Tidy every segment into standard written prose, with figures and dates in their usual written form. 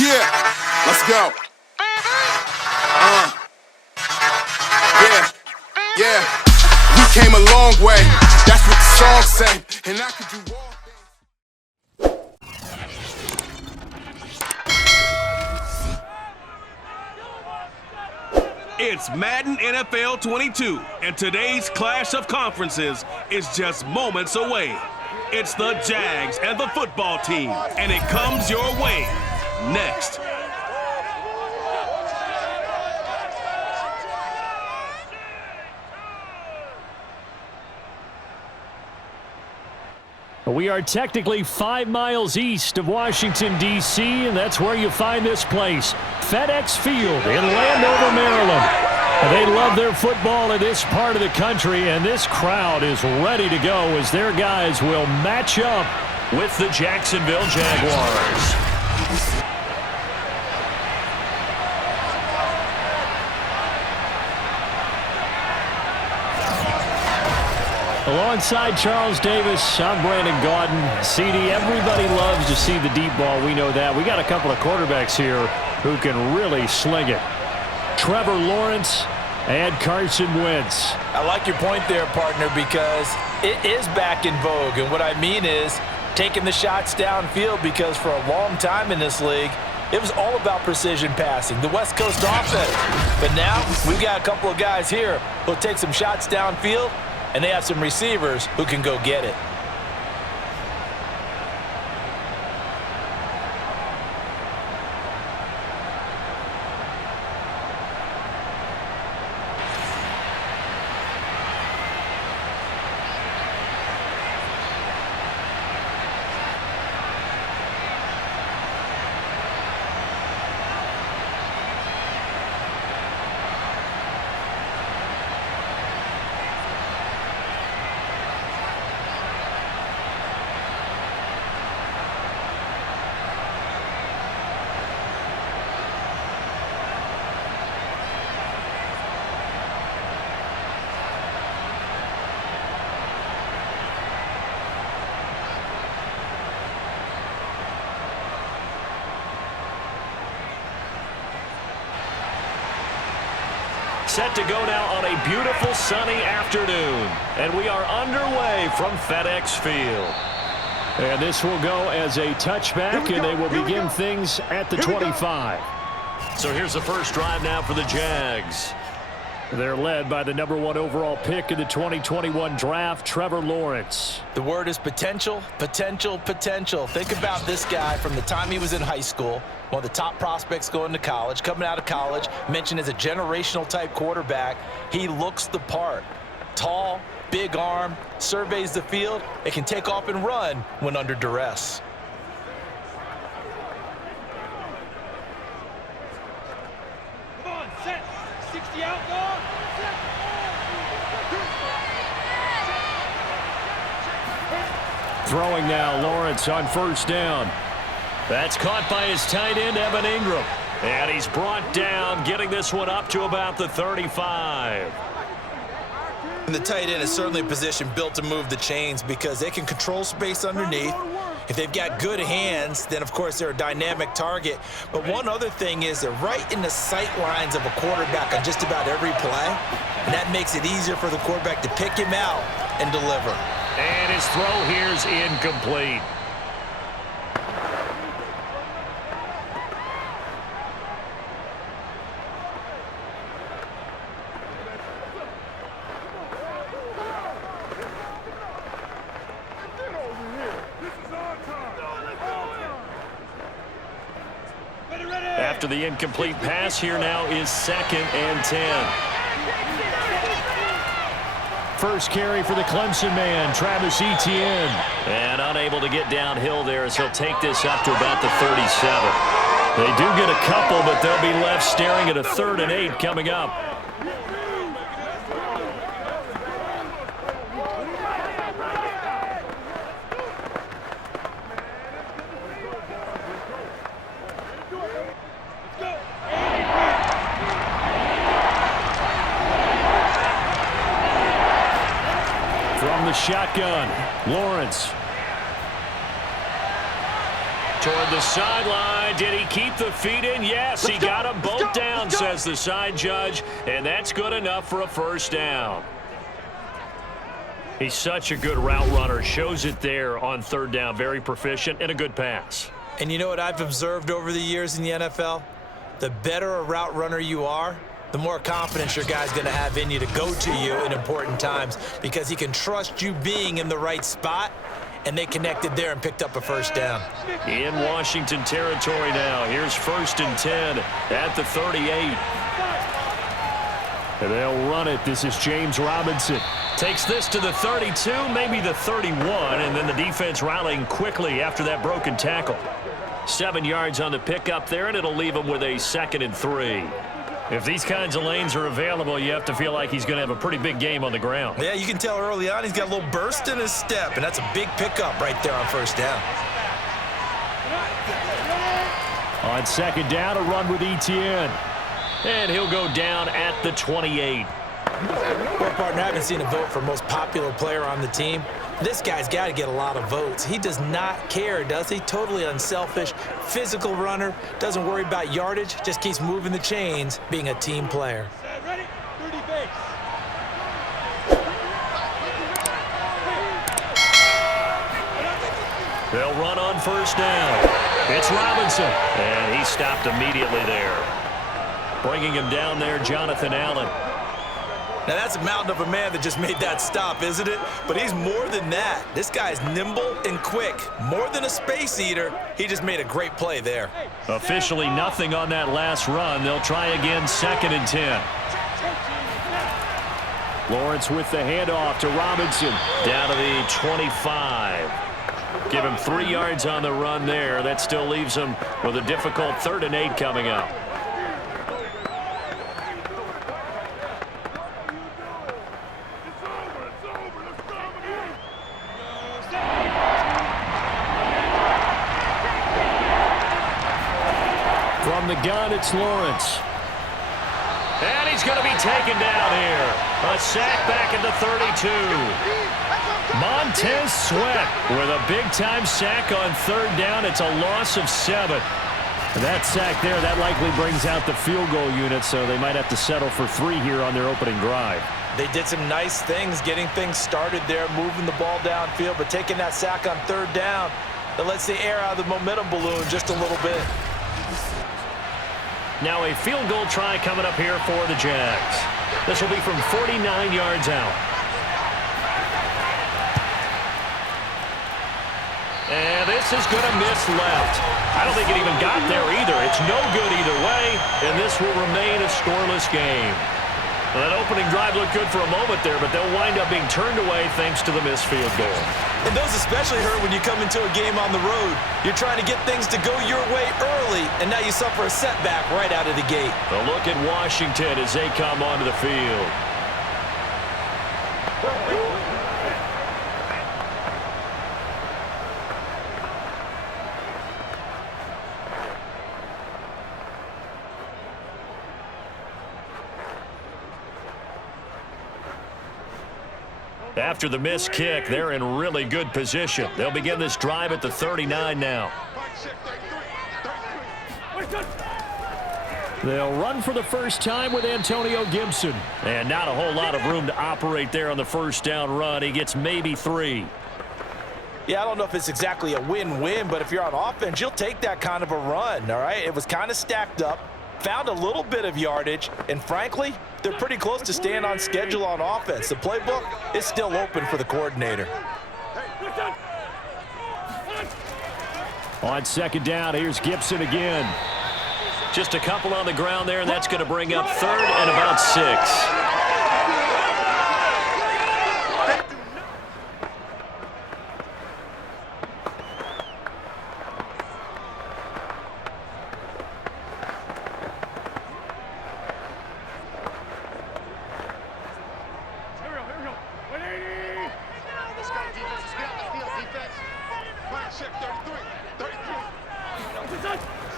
Yeah, let's go. Yeah. We came a long way. That's what the song say. And I could do all things. It's Madden NFL 22, and today's clash of conferences is just moments away. It's the Jags and the football team, and it comes your way next. We are technically 5 miles east of Washington, D.C., and that's where you find this place, FedEx Field in Landover, Maryland. They love their football in this part of the country, and this crowd is ready to go as their guys will match up with the Jacksonville Jaguars. Alongside Charles Davis, I'm Brandon Gaudin. CD, everybody loves to see the deep ball. We know that. We got a couple of quarterbacks here who can really sling it. Trevor Lawrence and Carson Wentz. I like your point there, partner, because it is back in vogue. And what I mean is taking the shots downfield, because for a long time in this league, it was all about precision passing, the West Coast offense. But now we've got a couple of guys here who'll take some shots downfield, and they have some receivers who can go get it. Set to go now on a beautiful sunny afternoon. And we are underway from FedEx Field. And this will go as a touchback, and they will begin things at the 25. So here's the first drive now for the Jags. They're led by the #1 overall pick in the 2021 draft, Trevor Lawrence. The word is potential, potential, potential. Think about this guy from the time he was in high school, one of the top prospects going to college, coming out of college, mentioned as a generational type quarterback. He looks the part. Tall, big arm, surveys the field. It can take off and run when under duress. Come on, set. 60 out, go. Throwing now, Lawrence on first down. That's caught by his tight end, Evan Ingram. And he's brought down, getting this one up to about the 35. And the tight end is certainly a position built to move the chains because they can control space underneath. If they've got good hands, then of course they're a dynamic target. But one other thing is they're right in the sight lines of a quarterback on just about every play. And that makes it easier for the quarterback to pick him out and deliver. And his throw here's incomplete. After the incomplete pass, here now is 2nd and 10. First carry for the Clemson man, Travis Etienne. And unable to get downhill there as he'll take this up to about the 37. They do get a couple, but they'll be left staring at a 3rd and 8 coming up. From the shotgun, Lawrence. Toward the sideline. Did he keep the feet in? Yes, he got them both down, says the side judge. And that's good enough for a first down. He's such a good route runner. Shows it there on third down. Very proficient and a good pass. And you know what I've observed over the years in the NFL? The better a route runner you are, the more confidence your guy's going to have in you to go to you in important times because he can trust you being in the right spot, and they connected there and picked up a first down. In Washington territory now. Here's 1st and 10 at the 38. And they'll run it. This is James Robinson. Takes this to the 32, maybe the 31, and then the defense rallying quickly after that broken tackle. 7 yards on the pickup there, and it'll leave him with a 2nd and 3. If these kinds of lanes are available, you have to feel like he's going to have a pretty big game on the ground. Yeah, you can tell early on he's got a little burst in his step, and that's a big pickup right there on first down. On 2nd down, a run with Etienne. And he'll go down at the 28. Well, partner, I haven't seen a vote for most popular player on the team. This guy's got to get a lot of votes. He does not care, does he? Totally unselfish, physical runner, doesn't worry about yardage, just keeps moving the chains, being a team player. Ready? 30 base. They'll run on first down. It's Robinson, and he stopped immediately there. Bringing him down there, Jonathan Allen. Now, that's a mountain of a man that just made that stop, isn't it? But he's more than that. This guy's nimble and quick. More than a space eater, he just made a great play there. Officially nothing on that last run. They'll try again, 2nd and 10. Lawrence with the handoff to Robinson. Down to the 25. Give him 3 yards on the run there. That still leaves him with a difficult 3rd and 8 coming up. From the gun, it's Lawrence. And he's going to be taken down here. A sack back at the 32. Montez Sweat with a big-time sack on 3rd down. It's a loss of 7. That sack there, that likely brings out the field goal unit, so they might have to settle for 3 here on their opening drive. They did some nice things, getting things started there, moving the ball downfield, but taking that sack on 3rd down, that lets the air out of the momentum balloon just a little bit. Now a field goal try coming up here for the Jags. This will be from 49 yards out. And this is going to miss left. I don't think it even got there either. It's no good either way, and this will remain a scoreless game. Well, that opening drive looked good for a moment there, but they'll wind up being turned away thanks to the missed field goal. And those especially hurt when you come into a game on the road. You're trying to get things to go your way early, and now you suffer a setback right out of the gate. A look at Washington as they come onto the field. After the missed kick, they're in really good position. They'll begin this drive at the 39 now. They'll run for the first time with Antonio Gibson. And not a whole lot of room to operate there on the first down run. He gets maybe 3. Yeah, I don't know if it's exactly a win-win, but if you're on offense, you'll take that kind of a run, all right? It was kind of stacked up, found a little bit of yardage, and frankly, they're pretty close to staying on schedule on offense. The playbook is still open for the coordinator. On 2nd down, here's Gibson again. Just a couple on the ground there, and that's going to bring up 3rd and about 6.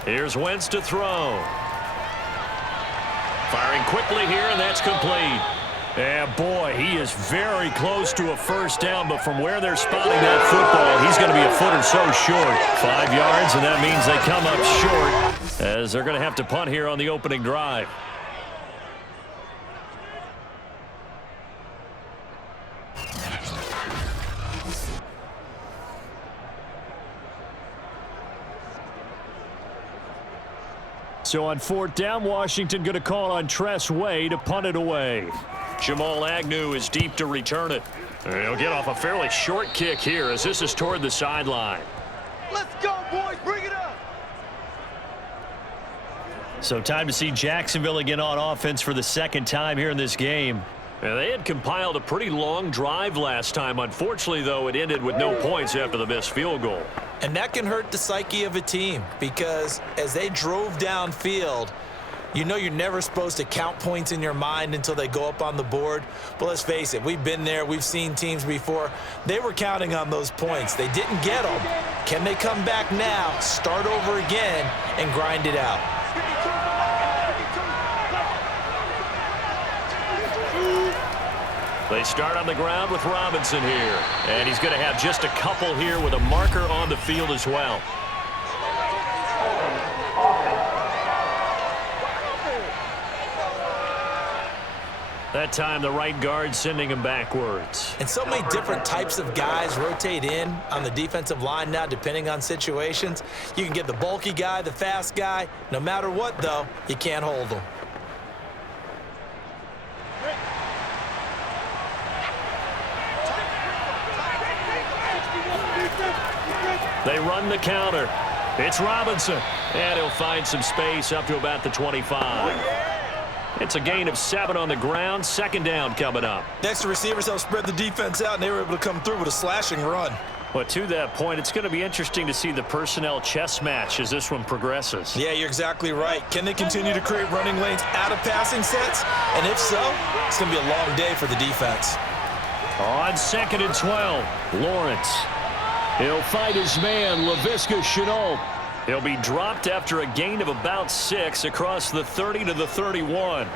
Here's Wentz to throw. Firing quickly here, and that's complete. And boy, he is very close to a first down, but from where they're spotting that football, he's going to be a foot or so short. 5 yards, and that means they come up short as they're going to have to punt here on the opening drive. So on 4th down, Washington going to call on Tress Way to punt it away. Jamal Agnew is deep to return it. And he'll get off a fairly short kick here as this is toward the sideline. Let's go, boys. Bring it up. So time to see Jacksonville again on offense for the second time here in this game. And they had compiled a pretty long drive last time. Unfortunately, though, it ended with no points after the missed field goal. And that can hurt the psyche of a team because as they drove downfield, you know you're never supposed to count points in your mind until they go up on the board. But let's face it, we've been there. We've seen teams before. They were counting on those points. They didn't get them. Can they come back now, start over again, and grind it out? They start on the ground with Robinson here. And he's going to have just a couple here with a marker on the field as well. That time the right guard sending him backwards. And so many different types of guys rotate in on the defensive line now depending on situations. You can get the bulky guy, the fast guy. No matter what, though, you can't hold them. They run the counter. It's Robinson. And he'll find some space up to about the 25. It's a gain of 7 on the ground. 2nd down coming up. Next, the receivers help spread the defense out, and they were able to come through with a slashing run. But to that point, it's going to be interesting to see the personnel chess match as this one progresses. Yeah, you're exactly right. Can they continue to create running lanes out of passing sets? And if so, it's going to be a long day for the defense. On 2nd and 12, Lawrence. He'll fight his man, Laviska Shenault. He'll be dropped after a gain of about 6 across the 30 to the 31.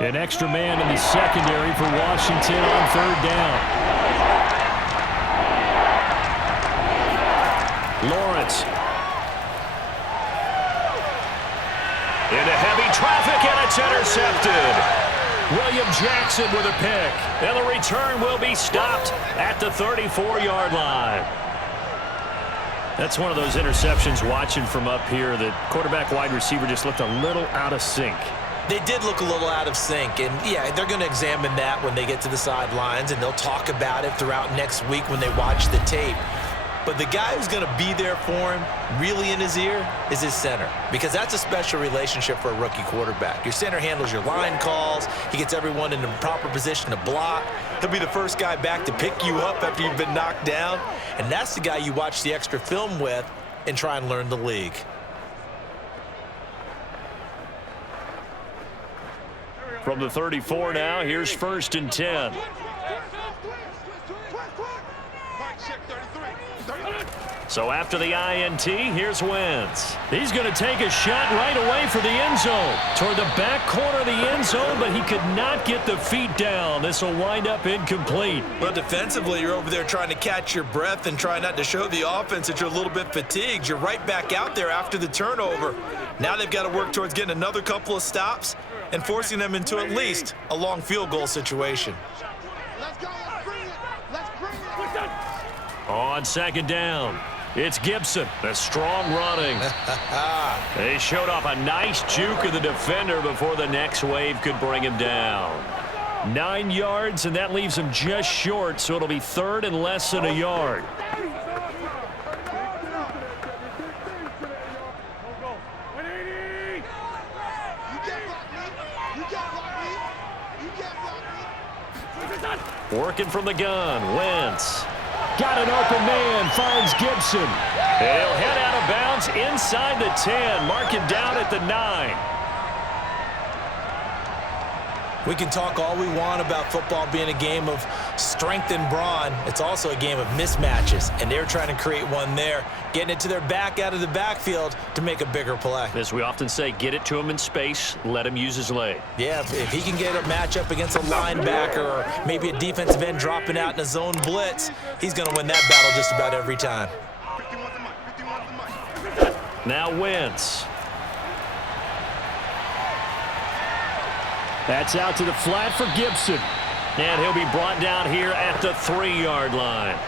An extra man in the secondary for Washington on 3rd down. Lawrence. Into heavy traffic, and it's intercepted. William Jackson with a pick. And the return will be stopped at the 34-yard line. That's one of those interceptions watching from up here that quarterback wide receiver just looked a little out of sync. They did look a little out of sync, and yeah, they're going to examine that when they get to the sidelines, and they'll talk about it throughout next week when they watch the tape. But the guy who's going to be there for him, really in his ear, is his center. Because that's a special relationship for a rookie quarterback. Your center handles your line calls. He gets everyone in the proper position to block. He'll be the first guy back to pick you up after you've been knocked down. And that's the guy you watch the extra film with and try and learn the league. From the 34 now, here's 1st and 10. So after the INT, here's Wentz. He's going to take a shot right away for the end zone. Toward the back corner of the end zone, but he could not get the feet down. This will wind up incomplete. Well, defensively, you're over there trying to catch your breath and try not to show the offense that you're a little bit fatigued. You're right back out there after the turnover. Now they've got to work towards getting another couple of stops and forcing them into at least a long field goal situation. Let's go. Let's bring it. Let's bring it. On 2nd down, it's Gibson. The strong running. They showed off a nice juke of the defender before the next wave could bring him down. 9 yards, and that leaves him just short, so it'll be 3rd and less than a yard. Working from the gun, Wentz. Got an open man, finds Gibson. He'll head out of bounds inside the 10, mark it down at the 9. We can talk all we want about football being a game of strength and brawn. It's also a game of mismatches, and they're trying to create one there, getting it to their back out of the backfield to make a bigger play. As we often say, get it to him in space, let him use his leg. Yeah, if he can get a matchup against a linebacker or maybe a defensive end dropping out in a zone blitz, he's going to win that battle just about every time. Now Wentz. That's out to the flat for Gibson. And he'll be brought down here at the 3-yard line.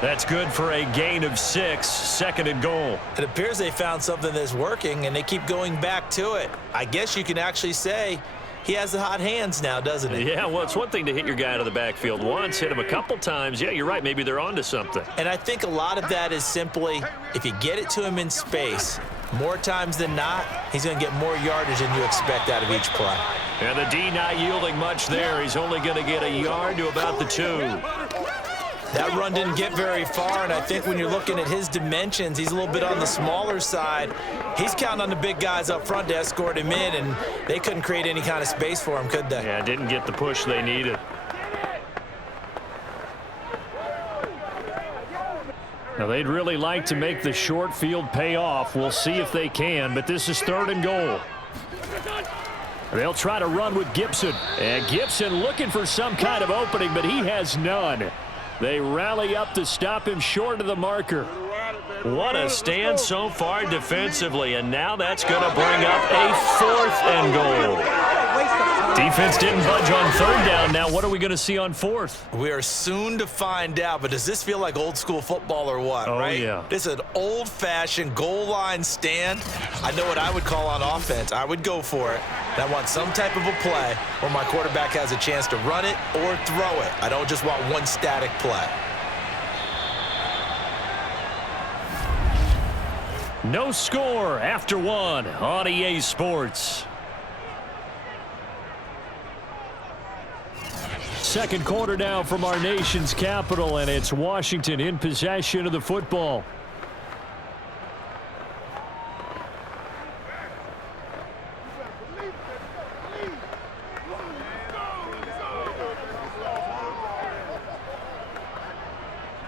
That's good for a gain of 6, 2nd and goal. It appears they found something that's working, and they keep going back to it. I guess you can actually say he has the hot hands now, doesn't he? Yeah, well, it's one thing to hit your guy out of the backfield once, hit him a couple times. Yeah, you're right. Maybe they're onto something. And I think a lot of that is simply if you get it to him in space, more times than not, he's going to get more yardage than you expect out of each play. And the D not yielding much there. He's only going to get a yard to about the 2. That run didn't get very far, and I think when you're looking at his dimensions, he's a little bit on the smaller side. He's counting on the big guys up front to escort him in, and they couldn't create any kind of space for him, could they? Yeah, didn't get the push they needed. Now, they'd really like to make the short field pay off. We'll see if they can, but this is 3rd and goal. They'll try to run with Gibson. And Gibson looking for some kind of opening, but he has none. They rally up to stop him short of the marker. What a stand so far defensively, and now that's going to bring up a 4th and goal. Defense didn't budge on 3rd down. Now what are we going to see on 4th? We are soon to find out, but does this feel like old school football or what, right? Yeah. This is an old-fashioned goal line stand. I know what I would call on offense. I would go for it. And I want some type of a play where my quarterback has a chance to run it or throw it. I don't just want one static play. No score after 1 on EA Sports. 2nd quarter now from our nation's capital, and it's Washington in possession of the football.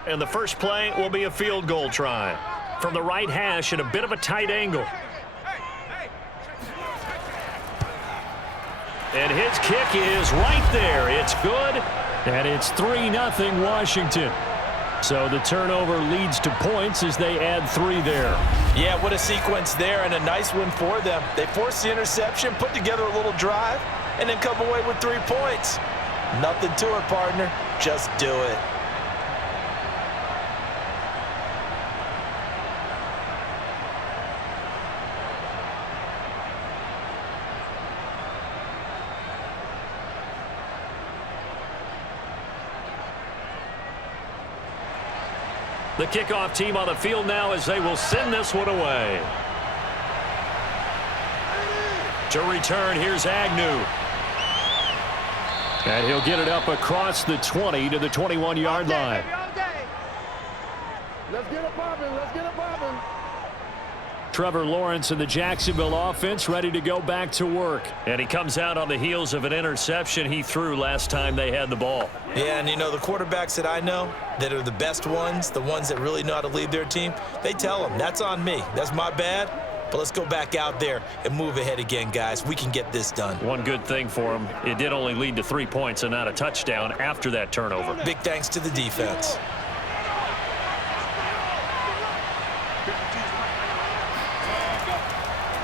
And the first play will be a field goal try from the right hash at a bit of a tight angle. And his kick is right there. It's good, and it's 3-0 Washington. So the turnover leads to points as they add 3 there. Yeah, what a sequence there, and a nice win for them. They forced the interception, put together a little drive, and then come away with 3 points. Nothing to it, partner. Just do it. The kickoff team on the field now as they will send this one away. To return, here's Agnew. And he'll get it up across the 20 to the 21-yard line. Let's get it popping. Let's get it popping. Trevor Lawrence and the Jacksonville offense ready to go back to work. And he comes out on the heels of an interception he threw last time they had the ball. Yeah, and you know, the quarterbacks that I know that are the best ones, the ones that really know how to lead their team, they tell them, that's on me. That's my bad. But let's go back out there and move ahead again, guys. We can get this done. One good thing for him, it did only lead to 3 points and not a touchdown after that turnover. Big thanks to the defense.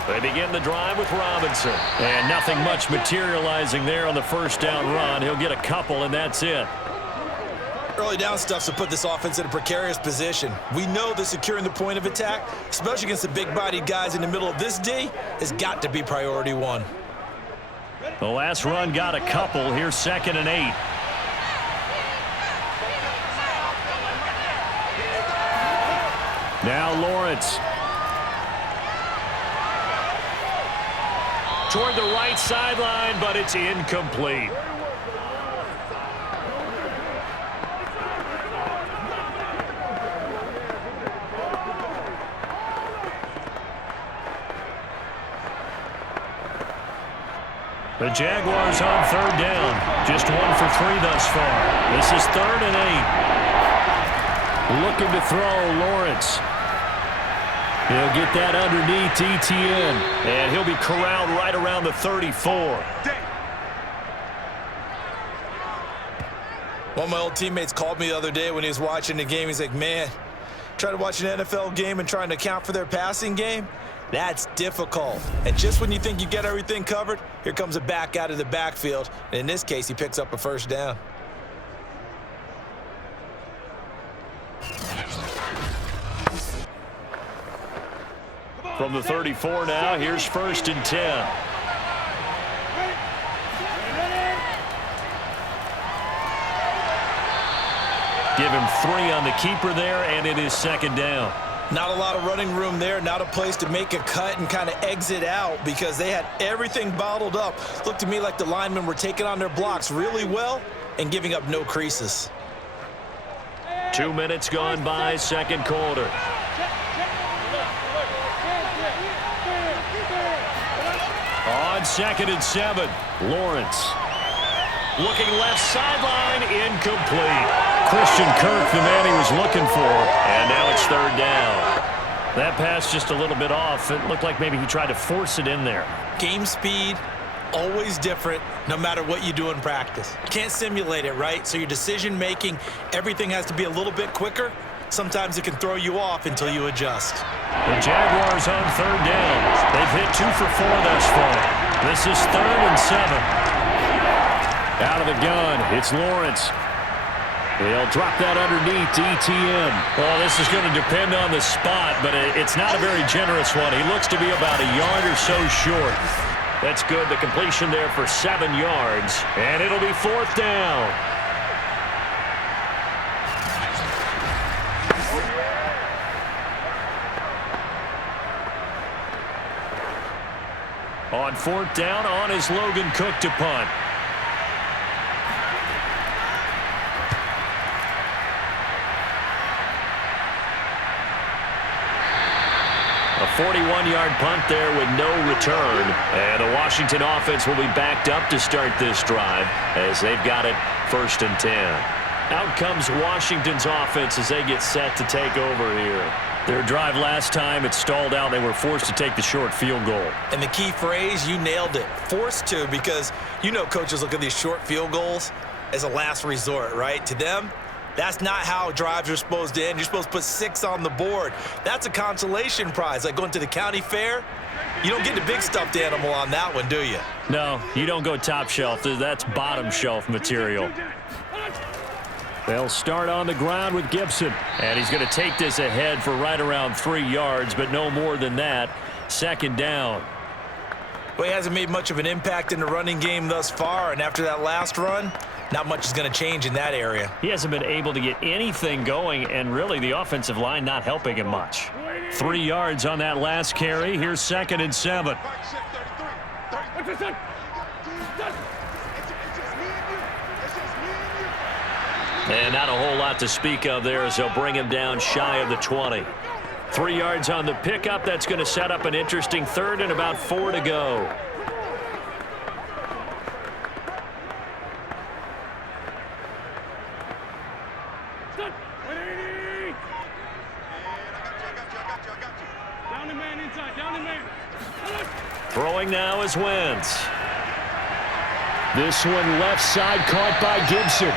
They begin the drive with Robinson. And nothing much materializing there on the first down run. He'll get a couple, and that's it. Early down stuff's to put this offense in a precarious position. We know that securing the point of attack, especially against the big-bodied guys in the middle of this D, has got to be priority 1. The last run got a couple. Here's 2nd and 8. Now Lawrence. Toward the right sideline, but it's incomplete. The The Jaguars on third down. Just 1 for 3 thus far. This is 3rd and 8. Looking to throw, Lawrence. He'll get that underneath ETN. And he'll be corralled right around the 34. One of my old teammates called me the other day when he was watching the game. He's like, man, trying to watch an NFL game and trying to account for their passing game? That's difficult. And just when you think you get everything covered, here comes a back out of the backfield. And in this case, he picks up a first down. From the 34 now, here's 1st and 10. Give him 3 on the keeper there, and it is 2nd down. Not a lot of running room there, not a place to make a cut and kind of exit out because they had everything bottled up. Looked to me like the linemen were taking on their blocks really well and giving up no creases. 2 minutes gone by, 2nd quarter. On 2nd and 7, Lawrence. Looking left sideline, incomplete. Christian Kirk, the man he was looking for, and now it's 3rd down. That pass just a little bit off. It looked like maybe he tried to force it in there. Game speed, always different, no matter what you do in practice. You can't simulate it, right? So your decision-making, everything has to be a little bit quicker. Sometimes it can throw you off until you adjust. The Jaguars on 3rd down. They've hit 2 for 4 thus far. This is 3rd and 7. Out of the gun, it's Lawrence. They'll drop that underneath ETN. Well, this is going to depend on the spot, but it's not a very generous one. He looks to be about a yard or so short. That's good. The completion there for 7 yards, and it'll be 4th down. On 4th down, on is Logan Cook to punt. A 41-yard punt there with no return. And the Washington offense will be backed up to start this drive as they've got it 1st and 10. Out comes Washington's offense as they get set to take over here. Their drive last time, it stalled out. They were forced to take the short field goal. And the key phrase, you nailed it. Forced to, because you know coaches look at these short field goals as a last resort, right? To them, that's not how drives are supposed to end. You're supposed to put 6 on the board. That's a consolation prize. Like going to the county fair, you don't get the big stuffed animal on that one, do you? No, you don't go top shelf. That's bottom shelf material. They'll start on the ground with Gibson. And he's going to take this ahead for right around 3 yards, but no more than that. 2nd down. Well, he hasn't made much of an impact in the running game thus far, and after that last run, not much is going to change in that area. He hasn't been able to get anything going, and really the offensive line not helping him much. 3 yards on that last carry. Here's 2nd and 7. And not a whole lot to speak of there as they'll bring him down shy of the 20. 3 yards on the pickup. That's going to set up an interesting 3rd and about 4 to go. Throwing now is Wentz. This one left side caught by Gibson.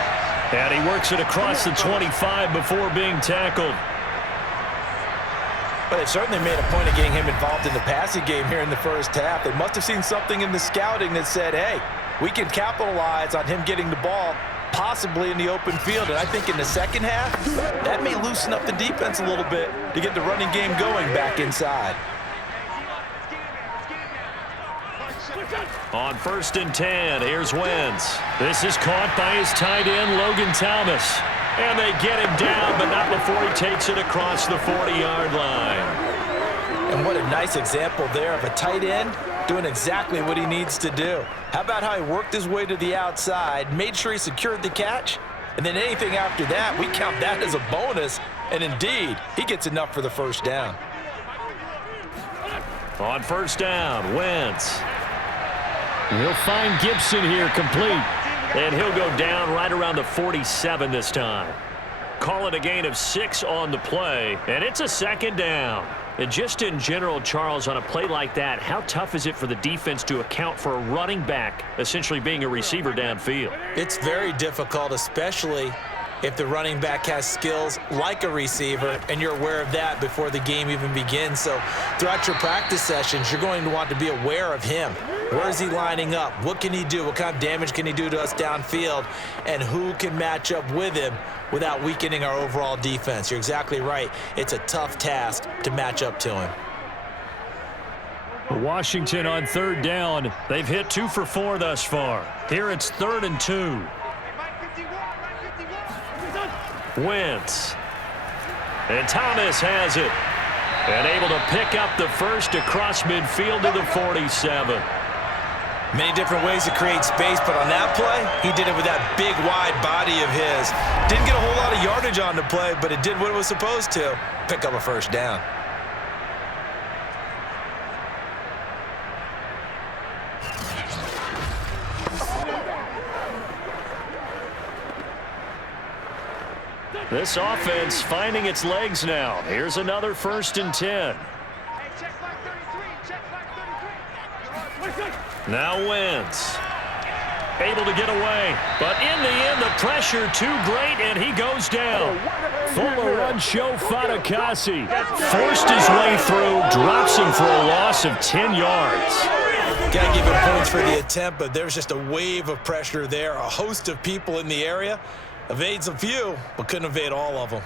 And he works it across the 25 before being tackled. But they've certainly made a point of getting him involved in the passing game here in the first half. They must have seen something in the scouting that said, hey, we can capitalize on him getting the ball possibly in the open field. And I think in the second half, that may loosen up the defense a little bit to get the running game going back inside. On 1st and 10, here's Wentz. This is caught by his tight end, Logan Thomas. And they get him down, but not before he takes it across the 40-yard line. And what a nice example there of a tight end doing exactly what he needs to do. How about how he worked his way to the outside, made sure he secured the catch, and then anything after that, we count that as a bonus. And indeed, he gets enough for the first down. On 1st down, Wentz. He'll find Gibson here complete. And he'll go down right around the 47 this time. Call it a gain of 6 on the play, and it's a second down. And just in general, Charles, on a play like that, how tough is it for the defense to account for a running back essentially being a receiver downfield? It's very difficult, especially if the running back has skills like a receiver, and you're aware of that before the game even begins. So throughout your practice sessions, you're going to want to be aware of him. Where is he lining up? What can he do? What kind of damage can he do to us downfield? And who can match up with him without weakening our overall defense? You're exactly right. It's a tough task to match up to him. Washington on third down. They've hit 2 for 4 thus far. Here it's 3rd and 2. Wentz. And Thomas has it. And able to pick up the first across midfield to the 47. Many different ways to create space, but on that play, he did it with that big, wide body of his. Didn't get a whole lot of yardage on the play, but it did what it was supposed to. Pick up a first down. This offense finding its legs now. Here's another 1st and 10. Now Wentz. Able to get away. But in the end, the pressure too great, and he goes down. Fuller run show Fatukasi. Forced his way through, drops him for a loss of 10 yards. Got to give him points for the attempt, but there's just a wave of pressure there. A host of people in the area. Evades a few, but couldn't evade all of them.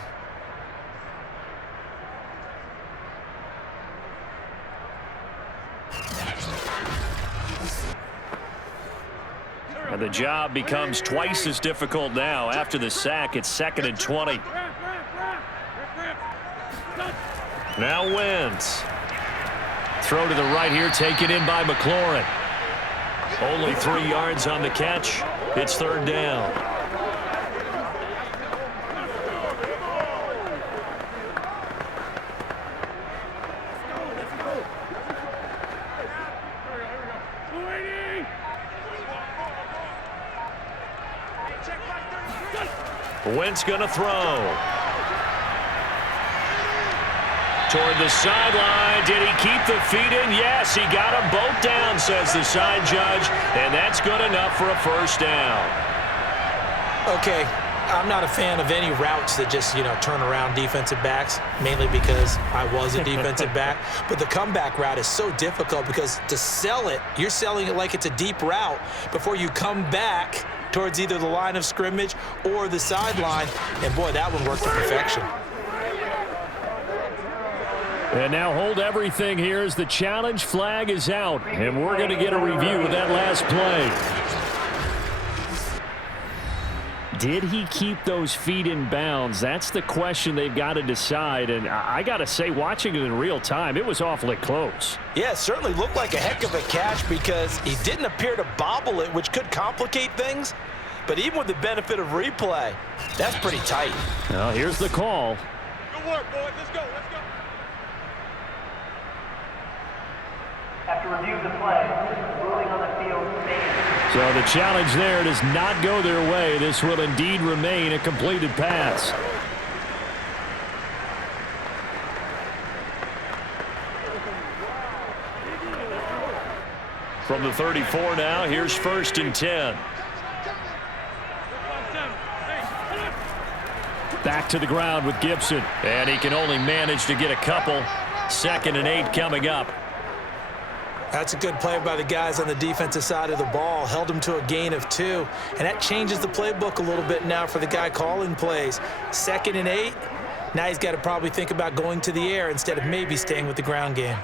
And the job becomes twice as difficult now. After the sack, it's 2nd and 20. Now Wentz. Throw to the right here, taken in by McLaurin. Only 3 yards on the catch. It's 3rd down. Wentz gonna throw. Toward the sideline. Did he keep the feet in? Yes, he got them both down, says the side judge. And that's good enough for a first down. Okay, I'm not a fan of any routes that just, turn around defensive backs, mainly because I was a defensive back. But the comeback route is so difficult because to sell it, you're selling it like it's a deep route before you come back towards either the line of scrimmage or the sideline. And, boy, that one worked to perfection. And now hold everything here as the challenge flag is out. And we're going to get a review of that last play. Did he keep those feet in bounds? That's the question they've got to decide. And I got to say, watching it in real time, it was awfully close. Yeah, it certainly looked like a heck of a catch because he didn't appear to bobble it, which could complicate things. But even with the benefit of replay, that's pretty tight. Now, here's the call. Good work, boys. Let's go. Let's go. After review of the play, ruling on the field stands. So the challenge there does not go their way. This will indeed remain a completed pass. From the 34 now, here's 1st and 10. Back to the ground with Gibson. And he can only manage to get a couple. 2nd and 8 coming up. That's a good play by the guys on the defensive side of the ball. Held him to a gain of 2. And that changes the playbook a little bit now for the guy calling plays. 2nd and 8. Now he's got to probably think about going to the air instead of maybe staying with the ground game.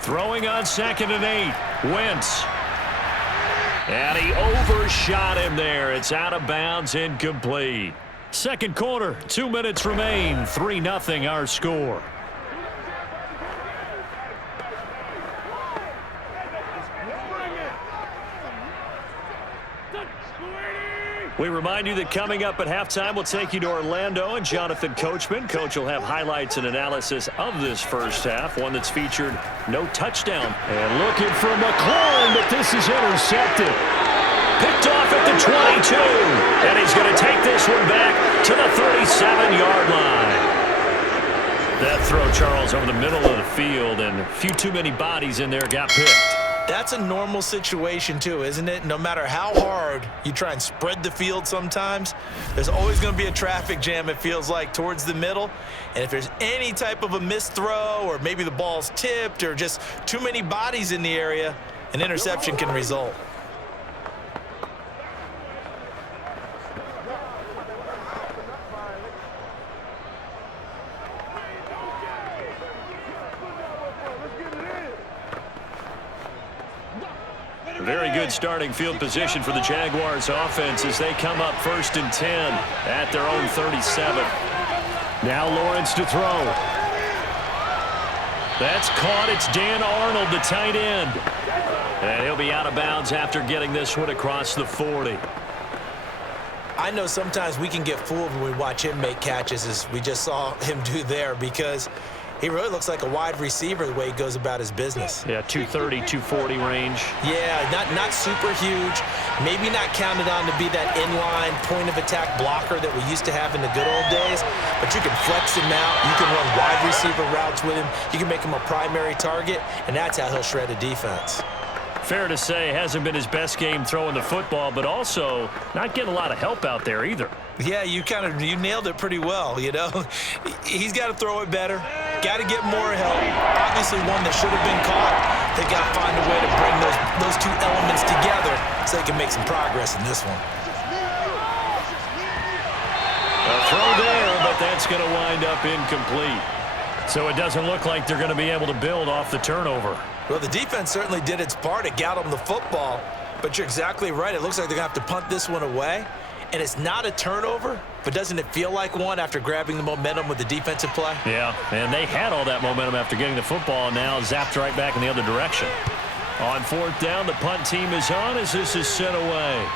Throwing on 2nd and 8. Wentz. And he overshot him there. It's out of bounds, incomplete. Second quarter, 2 minutes remain. 3-0 our score. We remind you that coming up at halftime, we'll take you to Orlando and Jonathan Coachman. Coach will have highlights and analysis of this first half, one that's featured no touchdown. And looking for McLaurin, but this is intercepted. Picked off at the 22, and he's going to take this one back to the 37-yard line. That throw, Charles, over the middle of the field, and a few too many bodies in there got picked. That's a normal situation too, isn't it? No matter how hard you try and spread the field sometimes, there's always going to be a traffic jam, it feels like, towards the middle. And if there's any type of a missed throw or maybe the ball's tipped or just too many bodies in the area, an interception can result. Very good starting field position for the Jaguars offense as they come up 1st and 10 at their own 37. Now Lawrence to throw. That's caught. It's Dan Arnold, the tight end. And he'll be out of bounds after getting this one across the 40. I know sometimes we can get fooled when we watch him make catches, as we just saw him do there, because he really looks like a wide receiver the way he goes about his business. Yeah, 230, 240 range. Yeah, not super huge. Maybe not counted on to be that inline point-of-attack blocker that we used to have in the good old days. But you can flex him out. You can run wide receiver routes with him. You can make him a primary target, and that's how he'll shred a defense. Fair to say, hasn't been his best game throwing the football, but also not getting a lot of help out there either. Yeah, you nailed it pretty well, you know. He's got to throw it better. Got to get more help. Obviously one that should have been caught. They got to find a way to bring those two elements together so they can make some progress in this one. A throw there, but that's going to wind up incomplete. So it doesn't look like they're going to be able to build off the turnover. Well, the defense certainly did its part. It got them the football. But you're exactly right. It looks like they're going to have to punt this one away. And it's not a turnover, but doesn't it feel like one after grabbing the momentum with the defensive play? Yeah, and they had all that momentum after getting the football, and now zapped right back in the other direction. On 4th down, the punt team is on as this is sent away.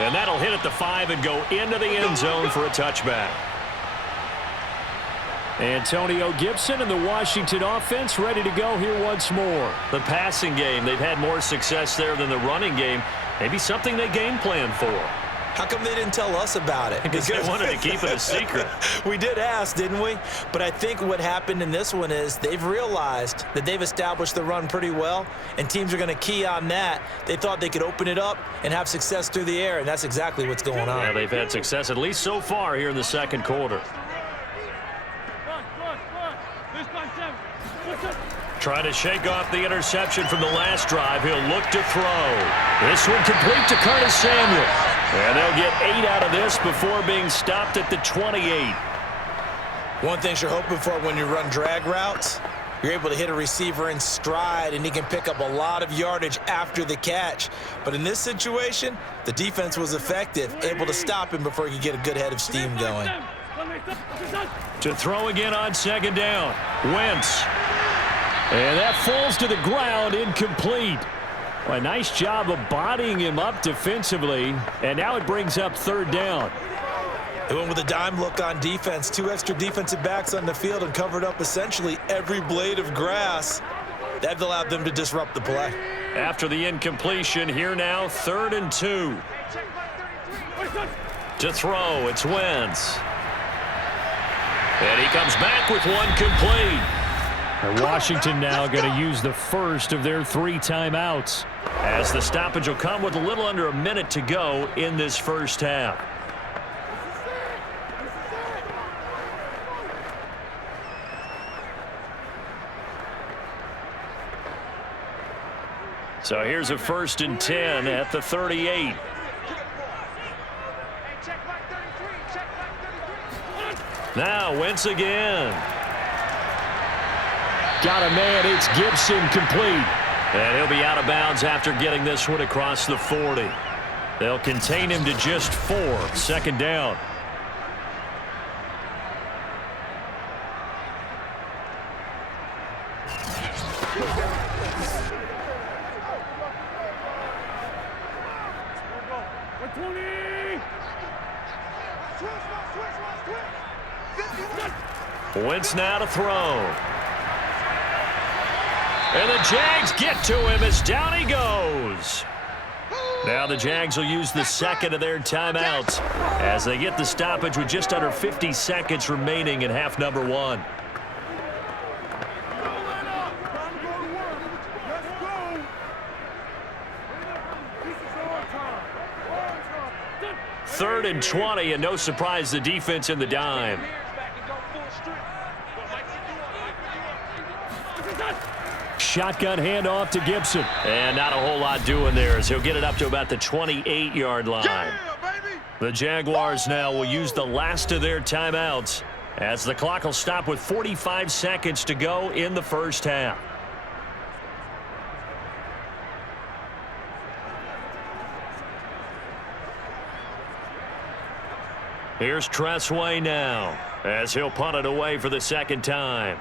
And that'll hit at the 5 and go into the end zone for a touchback. Antonio Gibson and the Washington offense ready to go here once more. The passing game, they've had more success there than the running game. Maybe something they game plan for. How come they didn't tell us about it? Because they wanted to keep it a secret. We did ask, didn't we? But I think what happened in this one is they've realized that they've established the run pretty well, and teams are going to key on that. They thought they could open it up and have success through the air, and that's exactly what's going on. Yeah, they've had success at least so far here in the second quarter. Trying to shake off the interception from the last drive. He'll look to throw. This one complete to Curtis Samuel. And they'll get 8 out of this before being stopped at the 28. One thing you're hoping for when you run drag routes, you're able to hit a receiver in stride, and he can pick up a lot of yardage after the catch. But in this situation, the defense was effective, able to stop him before he could get a good head of steam going. To throw again on 2nd down. Wentz. And that falls to the ground, incomplete. Well, a nice job of bodying him up defensively, and now it brings up 3rd down. They went with a dime look on defense, 2 extra defensive backs on the field and covered up essentially every blade of grass. That allowed them to disrupt the play. After the incompletion, here now, 3rd and 2. To throw, it's Wentz. And he comes back with one complete. And Washington now going to use the first of their 3 timeouts. As the stoppage will come with a little under a minute to go in this first half. So here's a 1st and 10 at the 38. Now Wentz again. Got a man, it's Gibson, complete. And he'll be out of bounds after getting this one across the 40. They'll contain him to just 4. 2nd down. Wentz now to throw. And the Jags get to him as down he goes. Now the Jags will use the second of their timeouts as they get the stoppage with just under 50 seconds remaining in half number 1. Third and 20, and no surprise, the defense in the dime. Shotgun handoff to Gibson. And not a whole lot doing there as he'll get it up to about the 28-yard line. The Jaguars now will use the last of their timeouts as the clock will stop with 45 seconds to go in the first half. Here's Tressway now as he'll punt it away for the second time.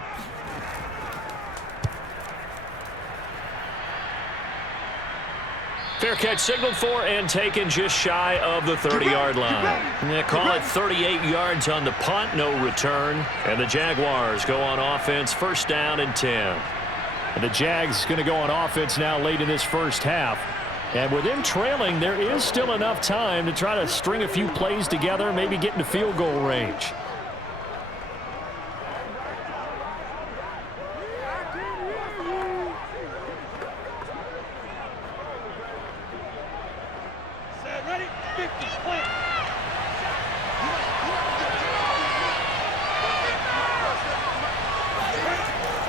Fair catch signaled for and taken just shy of the 30-yard line. They call it 38 yards on the punt, no return. And the Jaguars go on offense, first down and 10. And the Jags going to go on offense now late in this first half. And with them trailing, there is still enough time to try to string a few plays together, maybe get into field goal range.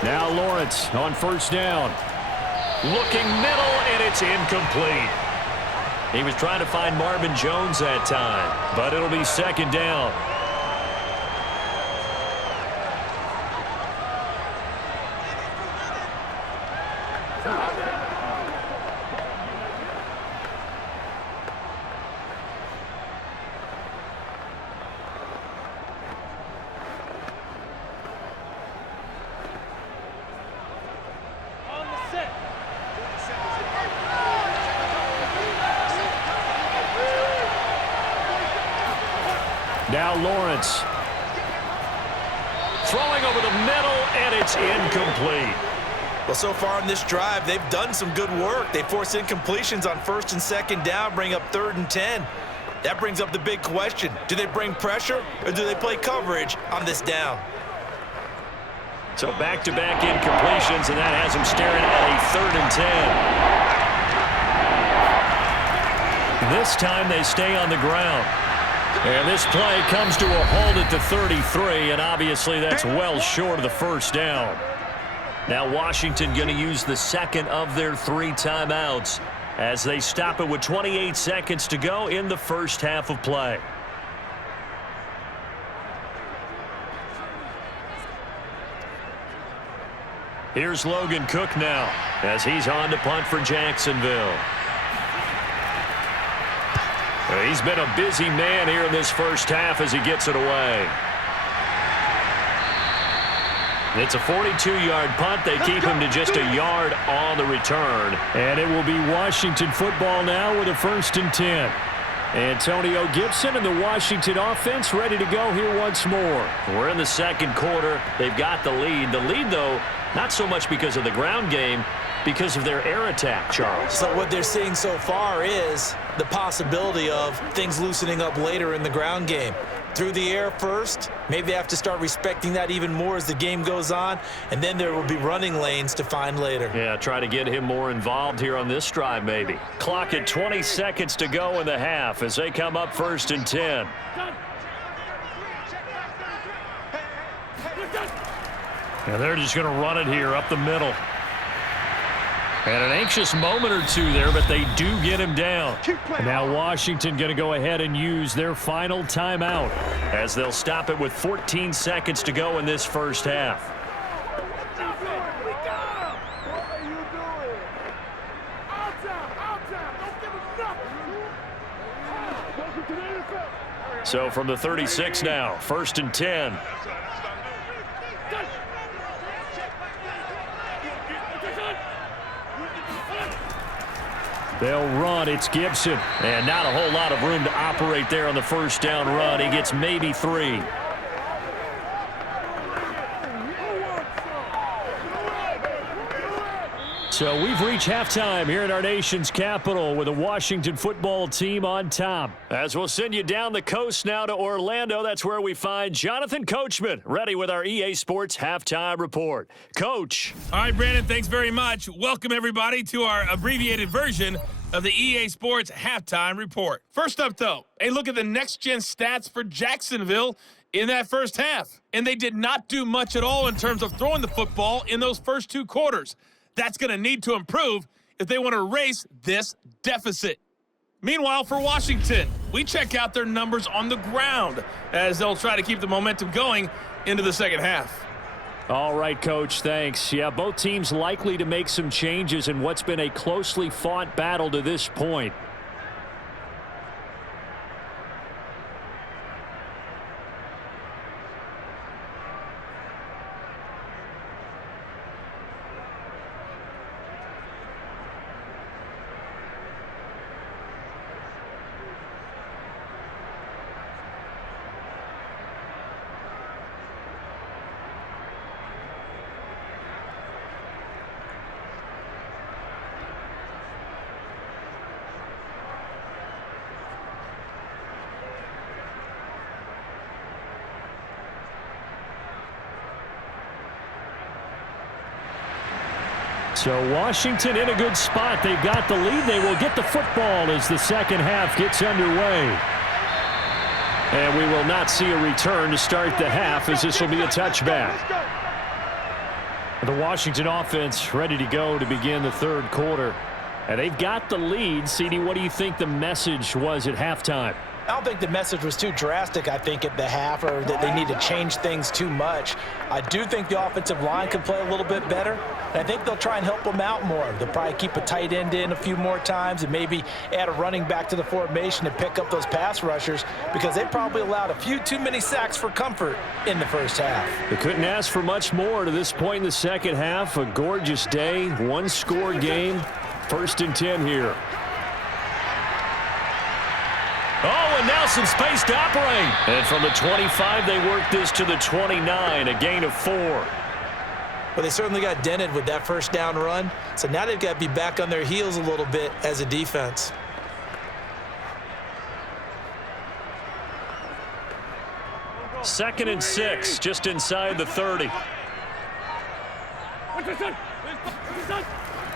Now Lawrence on first down. Looking middle, and it's incomplete. He was trying to find Marvin Jones that time, but it'll be second down. Now Lawrence. Throwing over the middle, and it's incomplete. Well, so far in this drive, they've done some good work. They force incompletions on first and second down, bring up third and 10. That brings up the big question. Do they bring pressure, or do they play coverage on this down? So back-to-back incompletions, and that has them staring at a third and 10. This time they stay on the ground. And this play comes to a halt at the 33, and obviously that's well short of the first down. Now Washington going to use the second of their 3 timeouts as they stop it with 28 seconds to go in the first half of play. Here's Logan Cook now as he's on to punt for Jacksonville. He's been a busy man here in this first half as he gets it away. It's a 42-yard punt. They keep him to just a yard on the return. And it will be Washington football now with a first and 10. Antonio Gibson and the Washington offense ready to go here once more. We're in the second quarter. They've got the lead. The lead, though, not so much because of the ground game, because of their air attack, Charles. So what they're seeing so far is the possibility of things loosening up later in the ground game. Through the air first, maybe they have to start respecting that even more as the game goes on, and then there will be running lanes to find later. Yeah, try to get him more involved here on this drive maybe. Clock at 20 seconds to go in the half as they come up first and 10. And they're just going to run it here up the middle. And an anxious moment or two there, but they do get him down. Now Washington going to go ahead and use their final timeout as they'll stop it with 14 seconds to go in this first half. So from the 36 now, first and 10. They'll run. It's Gibson. And not a whole lot of room to operate there on the first down run. He gets maybe 3. So we've reached halftime here in our nation's capital with the Washington football team on top. As we'll send you down the coast now to Orlando, that's where we find Jonathan Coachman ready with our EA Sports halftime report. Coach. All right, Brandon, thanks very much. Welcome, everybody, to our abbreviated version of the EA Sports halftime report. First up, though, a look at the next-gen stats for Jacksonville in that first half. And they did not do much at all in terms of throwing the football in those first two quarters. That's going to need to improve if they want to erase this deficit. Meanwhile, for Washington, we check out their numbers on the ground as they'll try to keep the momentum going into the second half. All right, Coach, thanks. Yeah, both teams likely to make some changes in what's been a closely fought battle to this point. So Washington in a good spot. They've got the lead. They will get the football as the second half gets underway. And we will not see a return to start the half as this will be a touchback. The Washington offense ready to go to begin the third quarter. And they've got the lead. CD, what do you think the message was at halftime? I don't think the message was too drastic, I think, at the half, or that they need to change things too much. I do think the offensive line could play a little bit better, and I think they'll try and help them out more. They'll probably keep a tight end in a few more times and maybe add a running back to the formation to pick up those pass rushers because they probably allowed a few too many sacks for comfort in the first half. They couldn't ask for much more to this point in the second half. A gorgeous day, one-score game, 1st and 10 here. Oh, and now some space to operate. And from the 25, they work this to the 29, a gain of 4. Well, they certainly got dented with that first down run, so now they've got to be back on their heels a little bit as a defense. Second and 6, just inside the 30.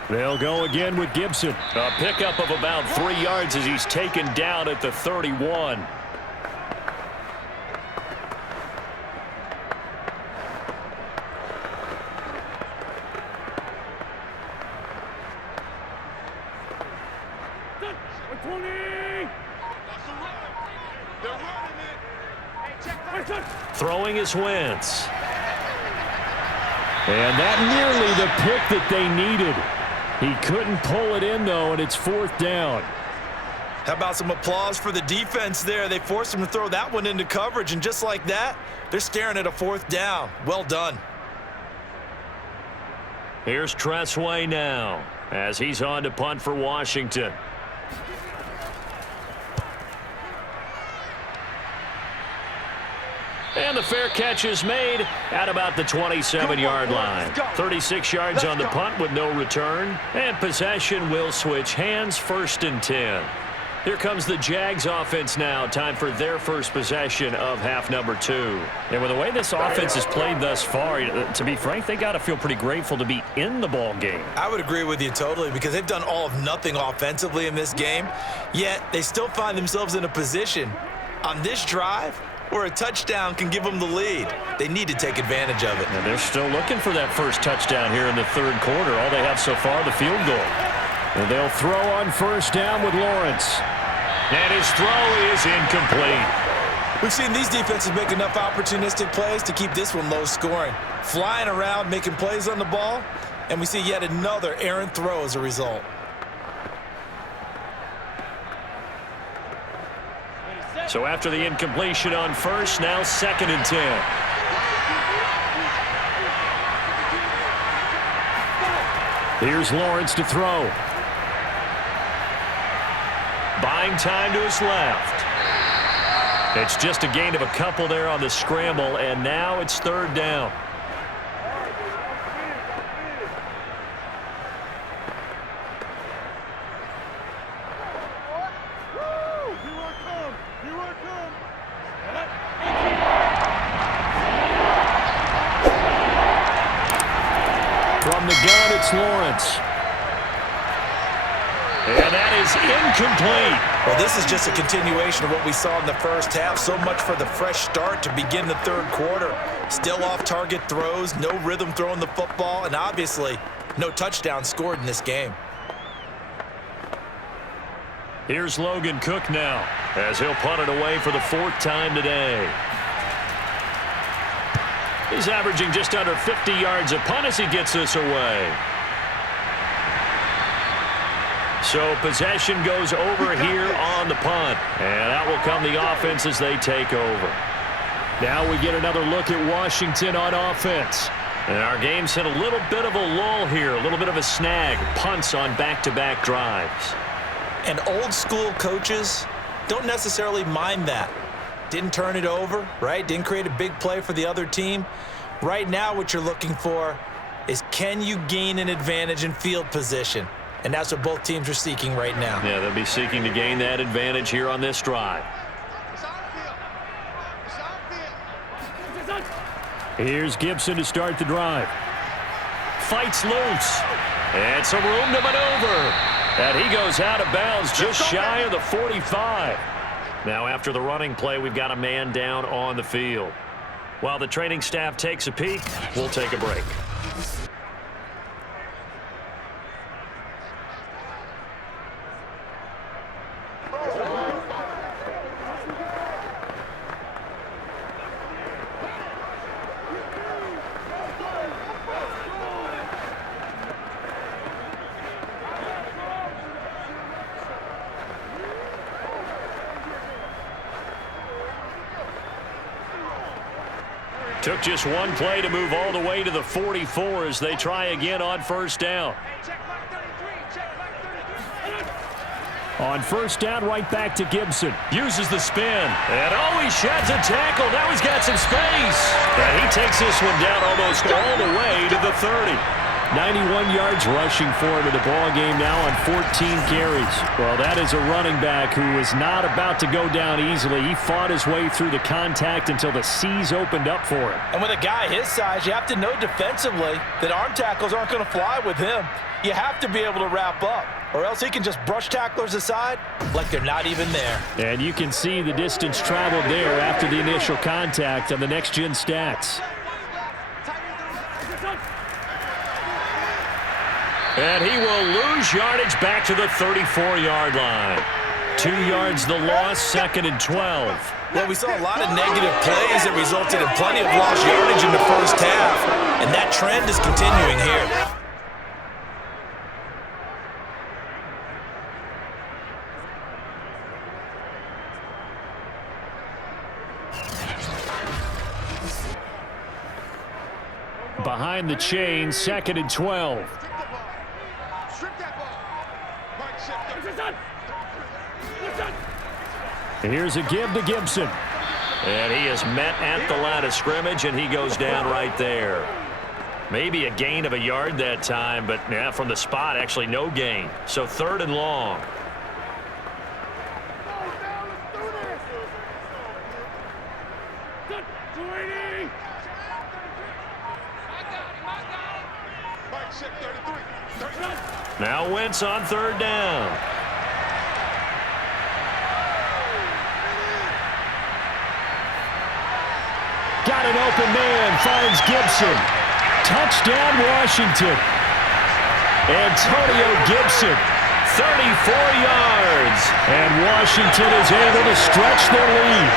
They'll go again with Gibson. A pickup of about 3 yards as he's taken down at the 31. Throwing his Wentz. And that nearly the pick that they needed. He couldn't pull it in, though, and it's 4th down. How about some applause for the defense there? They forced him to throw that one into coverage, and just like that, they're staring at a 4th down. Well done. Here's Tressway now as he's on to punt for Washington. And the fair catch is made at about the 27-yard line. 36 yards on the punt with no return. And possession will switch hands, 1st and 10. Here comes the Jags offense now. Time for their first possession of half number 2. And with the way this offense has played thus far, to be frank, they got to feel pretty grateful to be in the ball game. I would agree with you totally because they've done all of nothing offensively in this game, yet they still find themselves in a position on this drive where a touchdown can give them the lead. They need to take advantage of it. And they're still looking for that first touchdown here in the third quarter. All they have so far, the field goal. And they'll throw on 1st down with Lawrence. And his throw is incomplete. We've seen these defenses make enough opportunistic plays to keep this one low scoring. Flying around, making plays on the ball, and we see yet another errant throw as a result. So after the incompletion on 1st, now 2nd and 10. Here's Lawrence to throw. Buying time to his left. It's just a gain of a couple there on the scramble, and now it's 3rd down. it's Lawrence. And that is incomplete. Well, this is just a continuation of what we saw in the first half. So much for the fresh start to begin the third quarter. Still off-target throws, no rhythm throwing the football, and obviously no touchdown scored in this game. Here's Logan Cook now as he'll punt it away for the 4th time today. He's averaging just under 50 yards a punt as he gets this away. So possession goes over here on the punt. And out will come the offense as they take over. Now we get another look at Washington on offense. And our game's hit a little bit of a lull here, a little bit of a snag. Punts on back-to-back drives. And old school coaches don't necessarily mind that. Didn't turn it over, right? Didn't create a big play for the other team. Right now what you're looking for is, can you gain an advantage in field position? And that's what both teams are seeking right now. Yeah, they'll be seeking to gain that advantage here on this drive. Here's Gibson to start the drive. Fights loose. And some room to maneuver. And he goes out of bounds just shy of the 45. Now after the running play, we've got a man down on the field. While the training staff takes a peek, we'll take a break. Took just one play to move all the way to the 44 as they try again on first down. On first down, right back to Gibson. Uses the spin. And he sheds a tackle. Now he's got some space. And he takes this one down almost all the way to the 30. 91 yards rushing for him in the ball game now on 14 carries. Well, that is a running back who is not about to go down easily. He fought his way through the contact until the C's opened up for him. And with a guy his size, you have to know defensively that arm tackles aren't going to fly with him. You have to be able to wrap up, or else he can just brush tacklers aside like they're not even there. And you can see the distance traveled there after the initial contact on the next-gen stats. And he will lose yardage back to the 34-yard line. 2 yards the loss, 2nd and 12. Well, we saw a lot of negative plays that resulted in plenty of lost yardage in the first half, and that trend is continuing here. Behind the chain, 2nd and 12. Here's a give to Gibson. And he is met at the line of scrimmage, and he goes down right there. Maybe a gain of a yard that time, but yeah, from the spot, actually no gain. So 3rd and long. Now Wentz on 3rd down. Got an open man, finds Gibson. Touchdown, Washington. Antonio Gibson, 34 yards. And Washington is able to stretch their lead.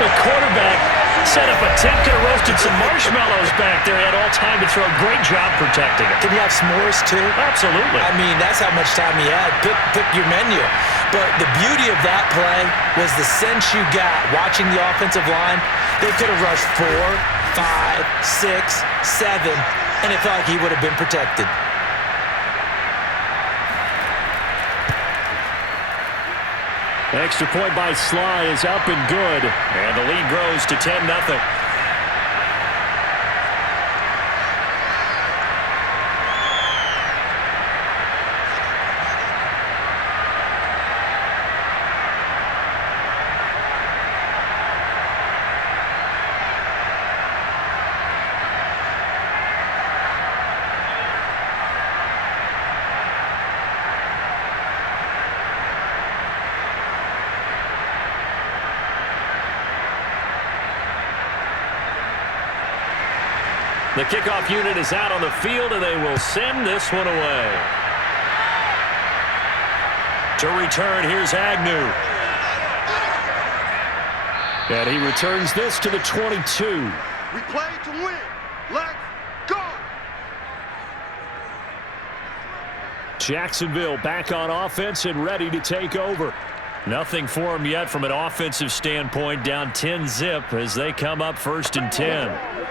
The quarterback set up a tent, could have roasted some marshmallows back there. He had all time to throw. Great job protecting it. Did he have s'mores too? Absolutely. I mean, that's how much time he had. Pick your menu. But the beauty of that play was the sense you got watching the offensive line. They could have rushed 4, 5, 6, 7, and it felt like he would have been protected. Extra point by Sly is up and good. And the lead grows to 10-0. The kickoff unit is out on the field, and they will send this one away. To return, here's Agnew. And he returns this to the 22. We play to win. Let's go. Jacksonville back on offense and ready to take over. Nothing for them yet from an offensive standpoint, down 10-zip as they come up 1st and 10.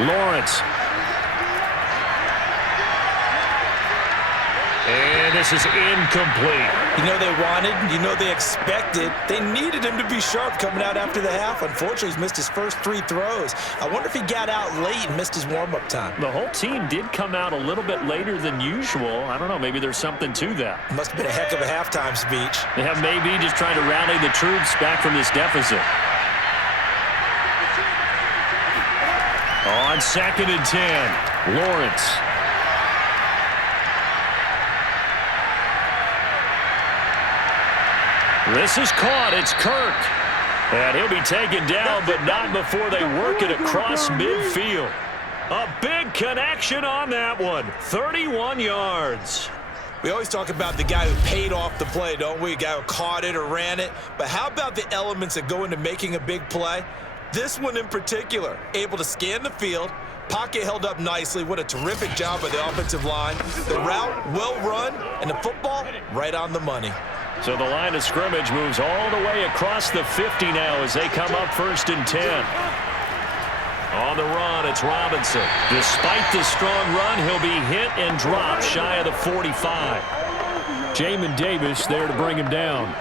Lawrence. And this is incomplete. You know they wanted, you know they expected. They needed him to be sharp coming out after the half. Unfortunately, he's missed his first 3 throws. I wonder if he got out late and missed his warm-up time. The whole team did come out a little bit later than usual. I don't know, maybe there's something to that. Must have been a heck of a halftime speech. Yeah, maybe just trying to rally the troops back from this deficit. On 2nd and 10, Lawrence. This is caught. It's Kirk. And he'll be taken down, but not before they work it across midfield. A big connection on that one. 31 yards. We always talk about the guy who paid off the play, don't we? A guy who caught it or ran it. But how about the elements that go into making a big play? This one in particular, able to scan the field, pocket held up nicely. What a terrific job by the offensive line. The route, well run, and the football, right on the money. So the line of scrimmage moves all the way across the 50 now as they come up 1st and 10. On the run, it's Robinson. Despite the strong run, he'll be hit and dropped shy of the 45. Jamin Davis there to bring him down.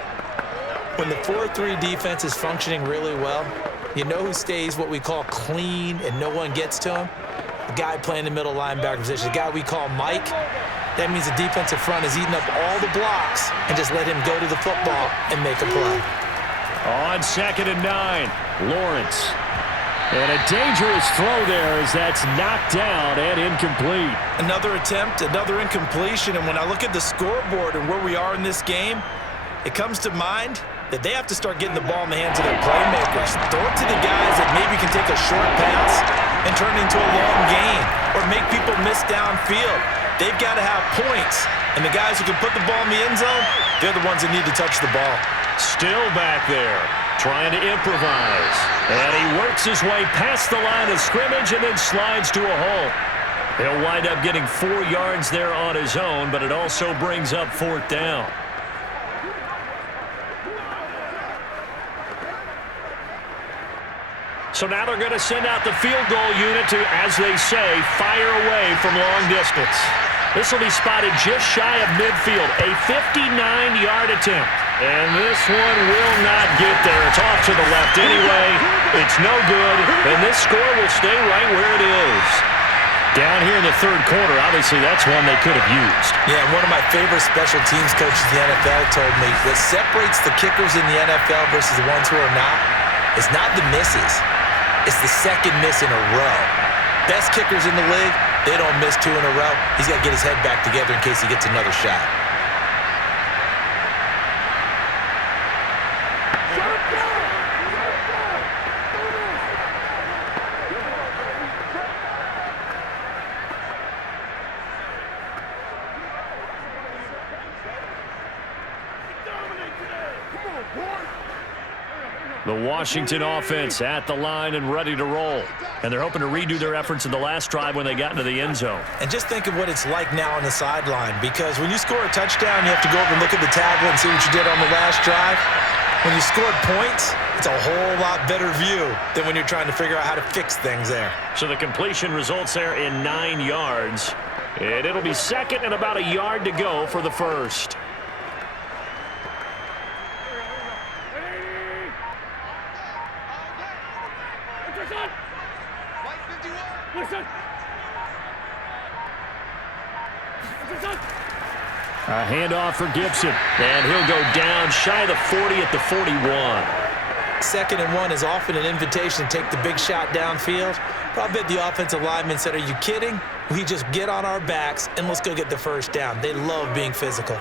When the 4-3 defense is functioning really well, you know who stays what we call clean and no one gets to him? The guy playing the middle linebacker position, the guy we call Mike. That means the defensive front is eating up all the blocks and just let him go to the football and make a play. On 2nd and 9, Lawrence. And a dangerous throw there as that's knocked down and incomplete. Another attempt, another incompletion, and when I look at the scoreboard and where we are in this game, it comes to mind that they have to start getting the ball in the hands of their playmakers. Throw it to the guys that maybe can take a short pass and turn it into a long gain or make people miss downfield. They've got to have points, and the guys who can put the ball in the end zone, they're the ones that need to touch the ball. Still back there, trying to improvise. And he works his way past the line of scrimmage and then slides to a hole. He'll wind up getting 4 yards there on his own, but it also brings up 4th down. So now they're going to send out the field goal unit to, as they say, fire away from long distance. This will be spotted just shy of midfield, a 59-yard attempt. And this one will not get there. It's off to the left anyway. It's no good, and this score will stay right where it is. Down here in the 3rd quarter, obviously that's one they could have used. Yeah, one of my favorite special teams coaches in the NFL told me what separates the kickers in the NFL versus the ones who are not is not the misses. It's the second miss in a row. Best kickers in the league, they don't miss 2 in a row. He's got to get his head back together in case he gets another shot. The Washington offense at the line and ready to roll. And they're hoping to redo their efforts in the last drive when they got into the end zone. And just think of what it's like now on the sideline, because when you score a touchdown, you have to go over and look at the tablet and see what you did on the last drive. When you scored points, it's a whole lot better view than when you're trying to figure out how to fix things there. So the completion results there in 9 yards. And it'll be 2nd and about a yard to go for the first. A handoff for Gibson, and he'll go down shy of the 40 at the 41. 2nd and 1 is often an invitation to take the big shot downfield. But I bet the offensive linemen said, are you kidding? We just get on our backs and let's go get the first down. They love being physical.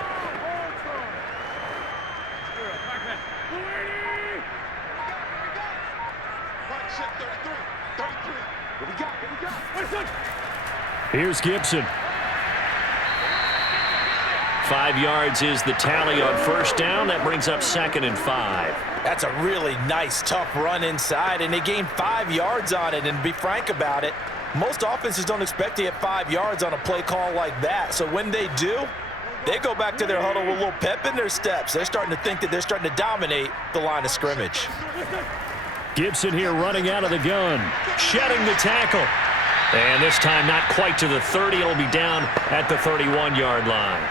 Here's Gibson. 5 yards is the tally on first down. That brings up 2nd and 5. That's a really nice, tough run inside, and they gained 5 yards on it. And to be frank about it, most offenses don't expect to get 5 yards on a play call like that. So when they do, they go back to their huddle with a little pep in their steps. They're starting to think that they're starting to dominate the line of scrimmage. Gibson here running out of the gun, shedding the tackle. And this time not quite to the 30. It'll be down at the 31-yard line.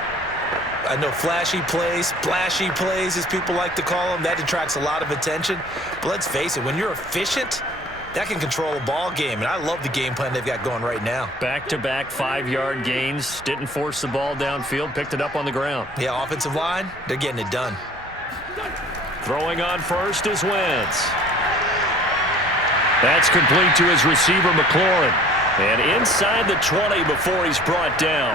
I know flashy plays, splashy plays, as people like to call them, that attracts a lot of attention. But let's face it, when you're efficient, that can control a ball game. And I love the game plan they've got going right now. Back-to-back 5-yard gains. Didn't force the ball downfield. Picked it up on the ground. Yeah, offensive line, they're getting it done. Throwing on first is Wentz. That's complete to his receiver, McLaurin. And inside the 20 before he's brought down.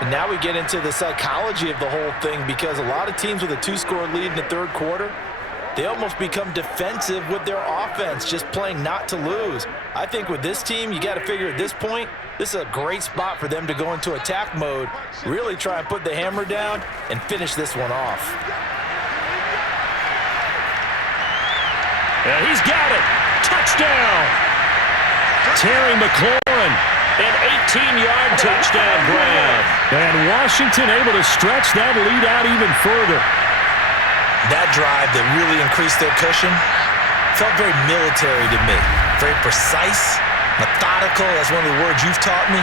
And now we get into the psychology of the whole thing, because a lot of teams with a 2-score lead in the third quarter, they almost become defensive with their offense, just playing not to lose. I think with this team, you got to figure at this point, this is a great spot for them to go into attack mode, really try and put the hammer down and finish this one off. And he's got it. Touchdown. Terry McLaurin. An 18-yard touchdown grab. And Washington able to stretch that lead out even further. That drive that really increased their cushion felt very military to me. Very precise, methodical. That's one of the words you've taught me.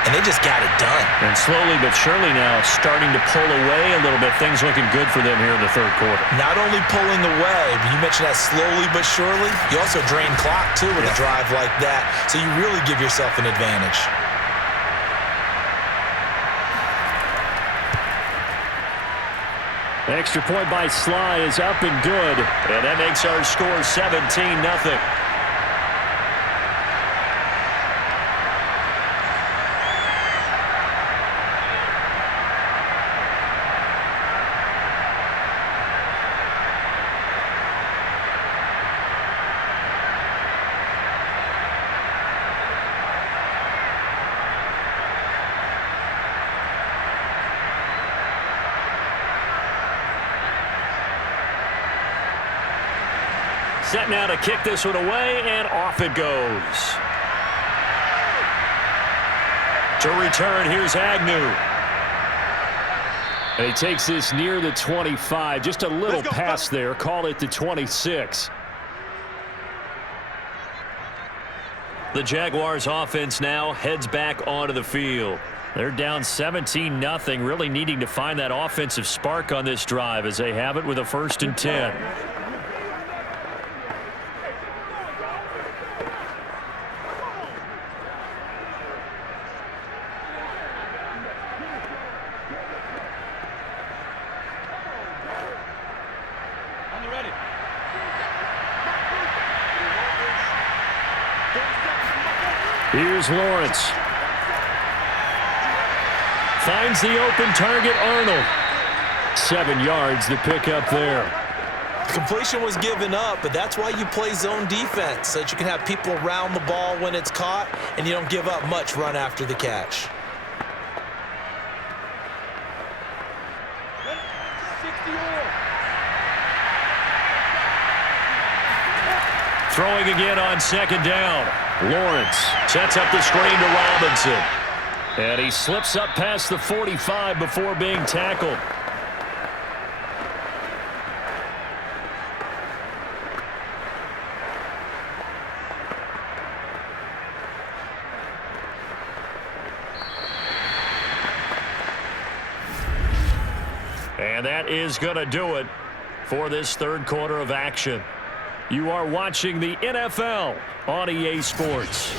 And they just got it done. And slowly but surely now starting to pull away a little bit. Things looking good for them here in the third quarter. Not only pulling away, but you mentioned that slowly but surely. You also drain clock, too, with a drive like that. So you really give yourself an advantage. Extra point by Sly is up and good. And that makes our score 17-0. Set now to kick this one away, and off it goes. To return, here's Agnew. And he takes this near the 25. Just a little pass there. Call it the 26. The Jaguars offense now heads back onto the field. They're down 17-0, really needing to find that offensive spark on this drive as they have it with a 1st and 10. Here's Lawrence. Finds the open target, Arnold. 7 yards to pick up there. The completion was given up, but that's why you play zone defense, so that you can have people around the ball when it's caught, and you don't give up much run after the catch. Throwing again on 2nd down. Lawrence sets up the screen to Robinson. And he slips up past the 45 before being tackled. And that is going to do it for this third quarter of action. You are watching the NFL on EA Sports.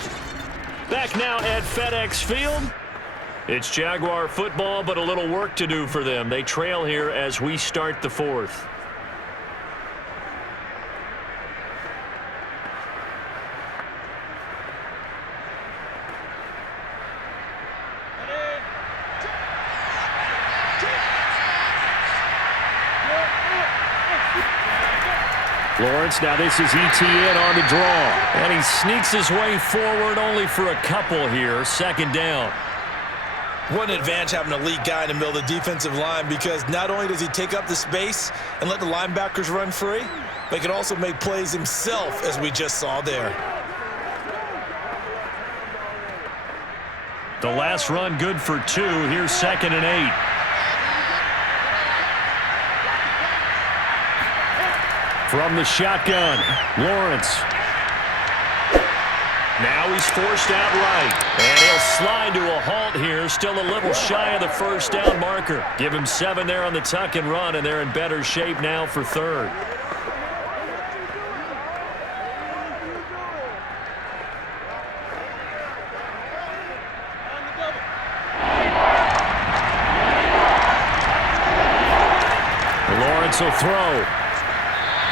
Back now at FedEx Field. It's Jaguar football, but a little work to do for them. They trail here as we start the fourth. Lawrence, now this is ETN on the draw. And he sneaks his way forward only for a couple here. Second down. What an advantage having a elite guy in the middle of the defensive line, because not only does he take up the space and let the linebackers run free, but he can also make plays himself, as we just saw there. The last run good for 2. Here's 2nd and 8. From the shotgun, Lawrence. Now he's forced out right. And he'll slide to a halt here. Still a little shy of the first down marker. Give him 7 there on the tuck and run, and they're in better shape now for 3rd. Lawrence will throw.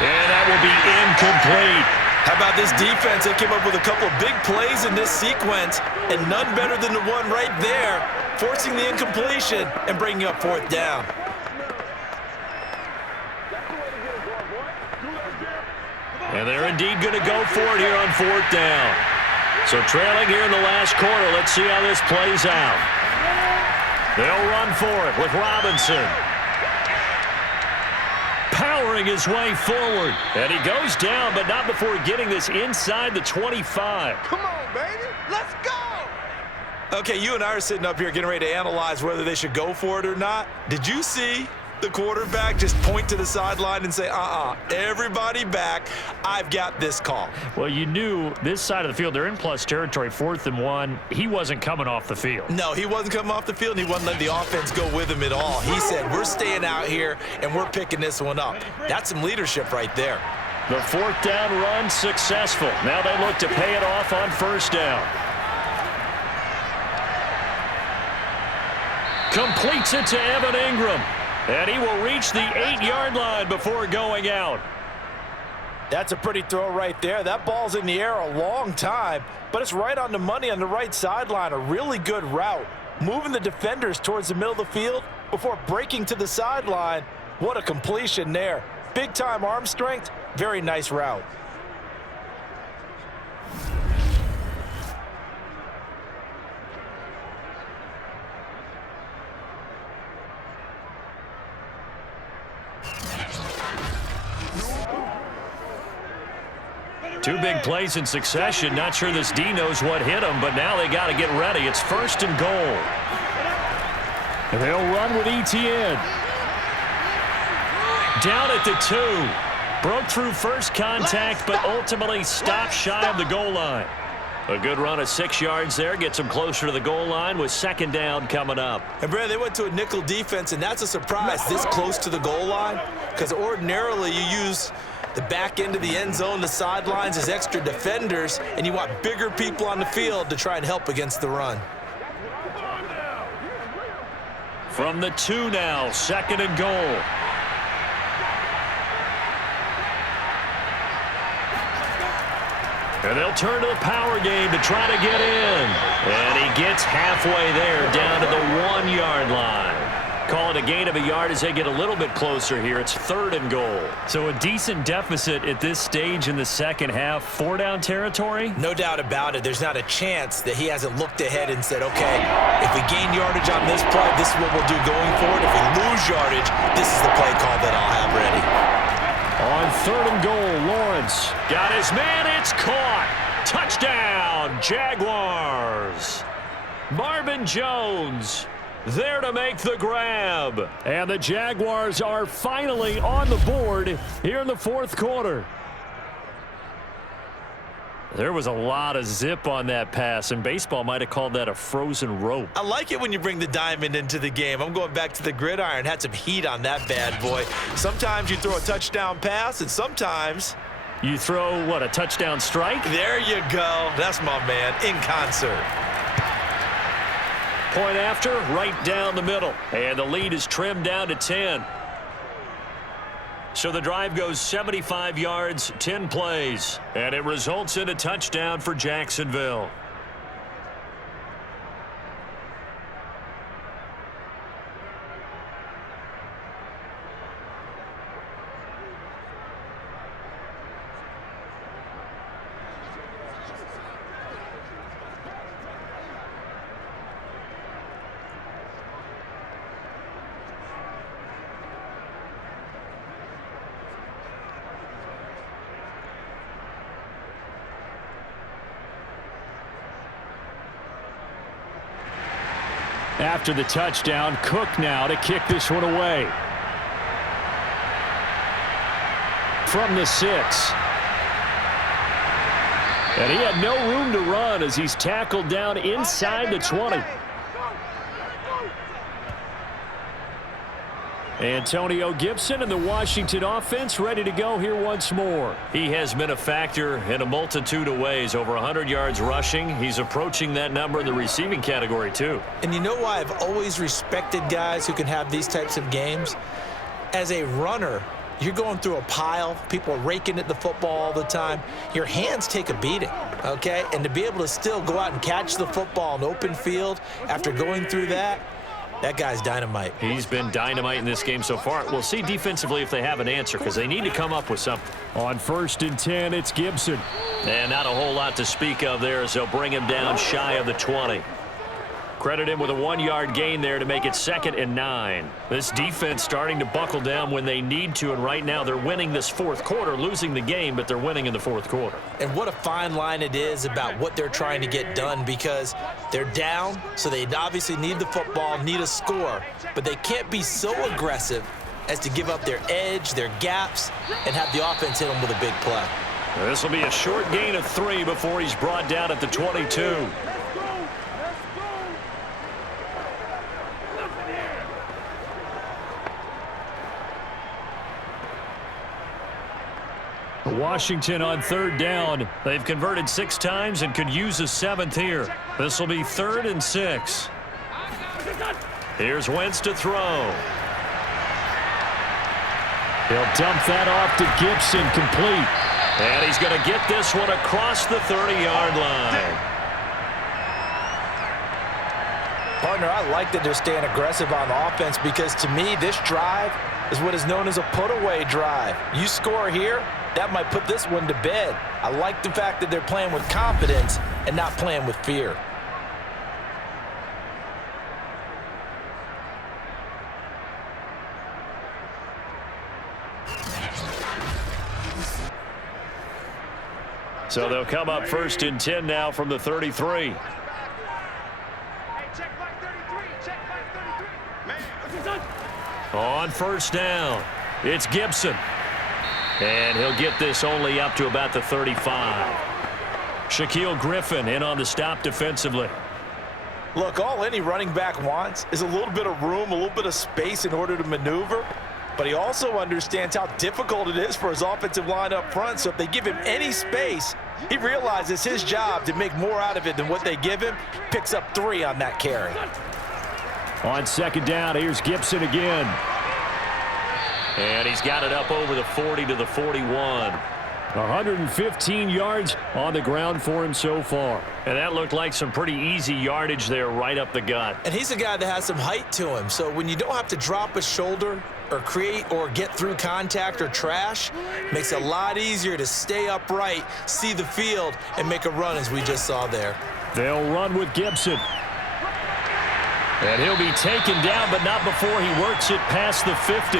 And that will be incomplete. How about this defense? They came up with a couple of big plays in this sequence, and none better than the one right there, forcing the incompletion and bringing up 4th down. And they're indeed going to go for it here on 4th down. So trailing here in the last quarter, let's see how this plays out. They'll run for it with Robinson. Powering his way forward. And he goes down, but not before getting this inside the 25. Come on, baby. Let's go. Okay, you and I are sitting up here getting ready to analyze whether they should go for it or not. Did you see the quarterback just point to the sideline and say, everybody back, I've got this call? Well, you knew this side of the field, they're in plus territory, 4th and 1. He wasn't coming off the field. No, he wasn't coming off the field, and he wasn't letting the offense go with him at all. He said, we're staying out here, and we're picking this one up. That's some leadership right there. The 4th down run successful. Now they look to pay it off on 1st down. Completes it to Evan Ingram. And he will reach the 8-yard line before going out. That's a pretty throw right there. That ball's in the air a long time, but it's right on the money on the right sideline. A really good route. Moving the defenders towards the middle of the field before breaking to the sideline. What a completion there. Big-time arm strength. Very nice route. Two big plays in succession. Not sure this D knows what hit him, but now they got to get ready. It's 1st and goal. And they'll run with ETN. Down at the 2. Broke through first contact, but ultimately stopped shy of the goal line. A good run of 6 yards there. Gets them closer to the goal line with 2nd down coming up. And, Brad, they went to a nickel defense, and that's a surprise this close to the goal line, because ordinarily you use the back end of the end zone, the sidelines as extra defenders, and you want bigger people on the field to try and help against the run. From the 2 now, 2nd and goal. And they'll turn to the power game to try to get in. And he gets halfway there, down to the 1-yard line. Call it a gain of a yard as they get a little bit closer here. It's 3rd and goal. So a decent deficit at this stage in the second half. 4-down territory? No doubt about it. There's not a chance that he hasn't looked ahead and said, okay, if we gain yardage on this play, this is what we'll do going forward. If we lose yardage, this is the play call that I'll have ready. On 3rd and goal, Lawrence got his man. It's caught. Touchdown, Jaguars. Marvin Jones there to make the grab. And the Jaguars are finally on the board here in the 4th quarter. There was a lot of zip on that pass, and baseball might have called that a frozen rope. I like it when you bring the diamond into the game. I'm going back to the gridiron. Had some heat on that bad boy. Sometimes you throw a touchdown pass, and sometimes you throw, what, a touchdown strike? There you go. That's my man, in concert. Point after, right down the middle. And the lead is trimmed down to 10. So the drive goes 75 yards, 10 plays. And it results in a touchdown for Jacksonville. after the touchdown. Cook now to kick this one away. From the 6. And he had no room to run as he's tackled down inside the 20. Antonio Gibson and the Washington offense ready to go here once more. He has been a factor in a multitude of ways. Over 100 yards rushing. He's approaching that number in the receiving category, too. And you know why I've always respected guys who can have these types of games? As a runner, you're going through a pile. People are raking at the football all the time. Your hands take a beating, okay? And to be able to still go out and catch the football in open field after going through that, that guy's dynamite. He's been dynamite in this game so far. We'll see defensively if they have an answer because they need to come up with something. On 1st and 10, it's Gibson. And not a whole lot to speak of there as they'll bring him down shy of the 20. Credit him with a 1-yard gain there to make it 2nd and 9. This defense starting to buckle down when they need to, and right now they're winning this 4th quarter, losing the game, but they're winning in the 4th quarter. And what a fine line it is about what they're trying to get done because they're down, so they obviously need the football, need a score, but they can't be so aggressive as to give up their edge, their gaps, and have the offense hit them with a big play. This will be a short gain of 3 before he's brought down at the 22. Washington on 3rd down. They've converted 6 times and could use a 7th here. This will be 3rd and 6. Here's Wentz to throw. He'll dump that off to Gibson, complete. And he's going to get this one across the 30-yard line. Partner, I like that they're staying aggressive on offense because to me, this drive is what is known as a put-away drive. You score here, that might put this one to bed. I like the fact that they're playing with confidence and not playing with fear. So they'll come up 1st and 10 now from the 33. On 1st down, it's Gibson. And he'll get this only up to about the 35. Shaquille Griffin in on the stop defensively. Look, all any running back wants is a little bit of room, a little bit of space in order to maneuver. But he also understands how difficult it is for his offensive line up front. So if they give him any space, he realizes his job to make more out of it than what they give him. Picks up 3 on that carry. On 2nd down, here's Gibson again. And he's got it up over the 40 to the 41. 115 yards on the ground for him so far. And that looked like some pretty easy yardage there right up the gut. And he's a guy that has some height to him. So when you don't have to drop a shoulder or create or get through contact or trash, makes it a lot easier to stay upright, see the field, and make a run as we just saw there. They'll run with Gibson. And he'll be taken down, but not before he works it past the 50.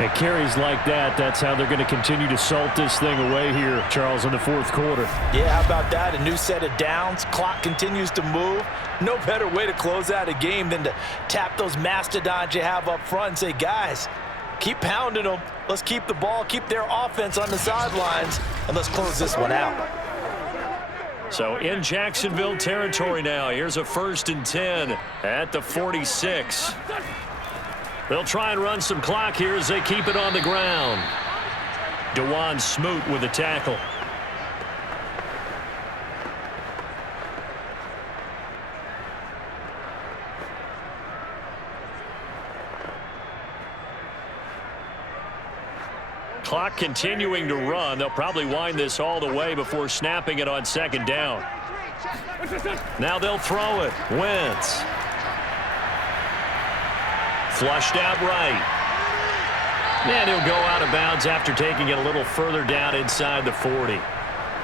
And carries like that, that's how they're going to continue to salt this thing away here, Charles, in the 4th quarter. Yeah, how about that? A new set of downs. Clock continues to move. No better way to close out a game than to tap those mastodons you have up front and say, guys, keep pounding them. Let's keep the ball, keep their offense on the sidelines, and let's close this one out. So in Jacksonville territory now, here's a 1st and 10 at the 46. They'll try and run some clock here as they keep it on the ground. DeJuan Smoot with the tackle. Clock continuing to run. They'll probably wind this all the way before snapping it on 2nd down. Now they'll throw it. Wentz. Flushed out right. And he'll go out of bounds after taking it a little further down inside the 40.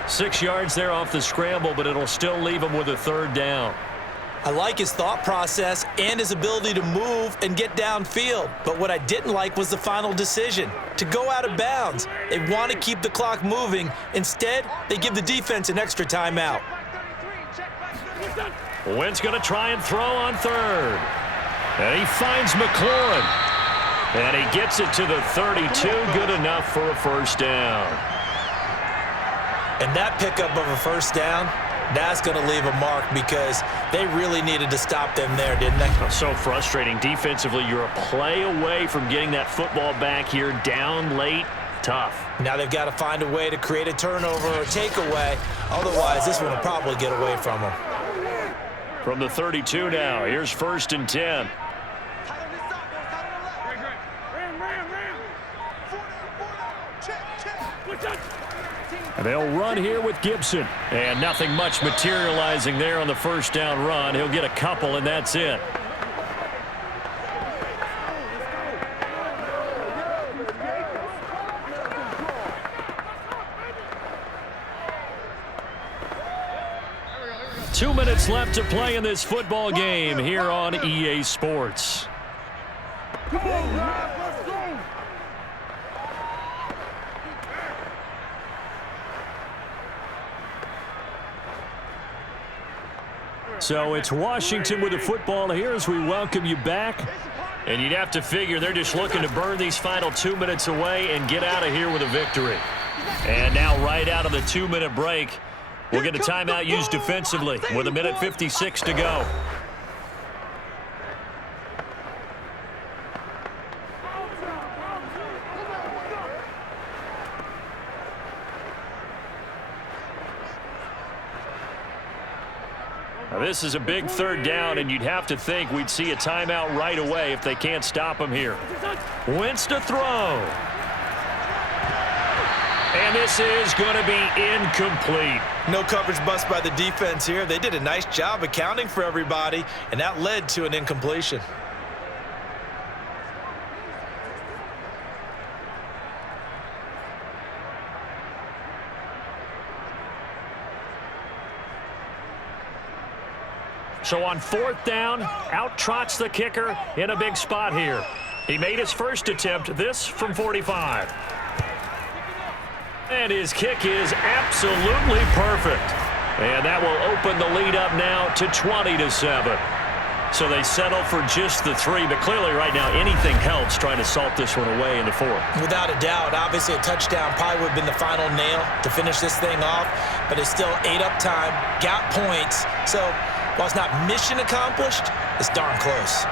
6 yards there off the scramble, but it'll still leave him with a 3rd down. I like his thought process and his ability to move and get downfield. But what I didn't like was the final decision, to go out of bounds. They want to keep the clock moving. Instead, they give the defense an extra timeout. Wynn's going to try and throw on third. And he finds McLaurin. And he gets it to the 32. Good enough for a first down. And that pickup of a first down, that's going to leave a mark because they really needed to stop them there, didn't they? So frustrating. Defensively, you're a play away from getting that football back here. Down late, tough. Now they've got to find a way to create a turnover or takeaway. Otherwise, this one will probably get away from them. From the 32 now, here's 1st and 10. They'll run here with Gibson. And nothing much materializing there on the first down run. He'll get a couple, and that's it. Two minutes left to play in this football game here on EA Sports. Come on, Rob, let's go. So it's Washington with the football here as we welcome you back. And you'd have to figure they're just looking to burn these final 2 minutes away and get out of here with a victory. And now right out of the 2-minute break, we'll get a timeout used defensively with 1:56 to go. Now, this is a big third down, and you'd have to think we'd see a timeout right away if they can't stop him here. Wentz to throw. And this is going to be incomplete. No coverage bust by the defense here. They did a nice job accounting for everybody, and that led to an incompletion. So on 4th down, out trots the kicker in a big spot here. He made his first attempt, this from 45. And his kick is absolutely perfect. And that will open the lead up now to 20-7. So they settle for just the 3, but clearly right now anything helps trying to salt this one away in the 4th. Without a doubt, obviously a touchdown probably would have been the final nail to finish this thing off, but it's still ate up time, got points. So while it's not mission accomplished, it's darn close.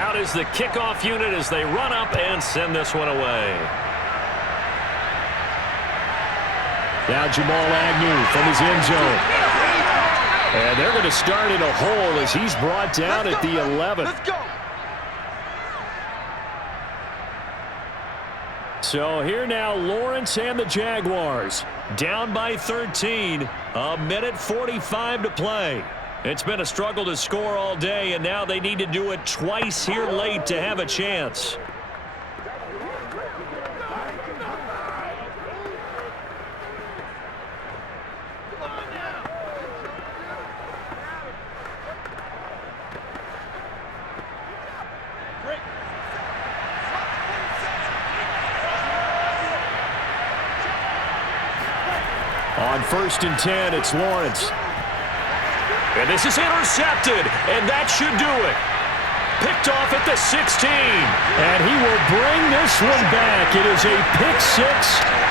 Out is the kickoff unit as they run up and send this one away. Now Jamal Agnew from his end zone. And they're going to start in a hole as he's brought down at the 11. Let's go. So here now Lawrence and the Jaguars. Down by 13. 1:45 to play. It's been a struggle to score all day, and now they need to do it twice here late to have a chance. On 1st and 10, it's Lawrence. And this is intercepted, and that should do it. Picked off at the 16. And he will bring this one back. It is a pick 6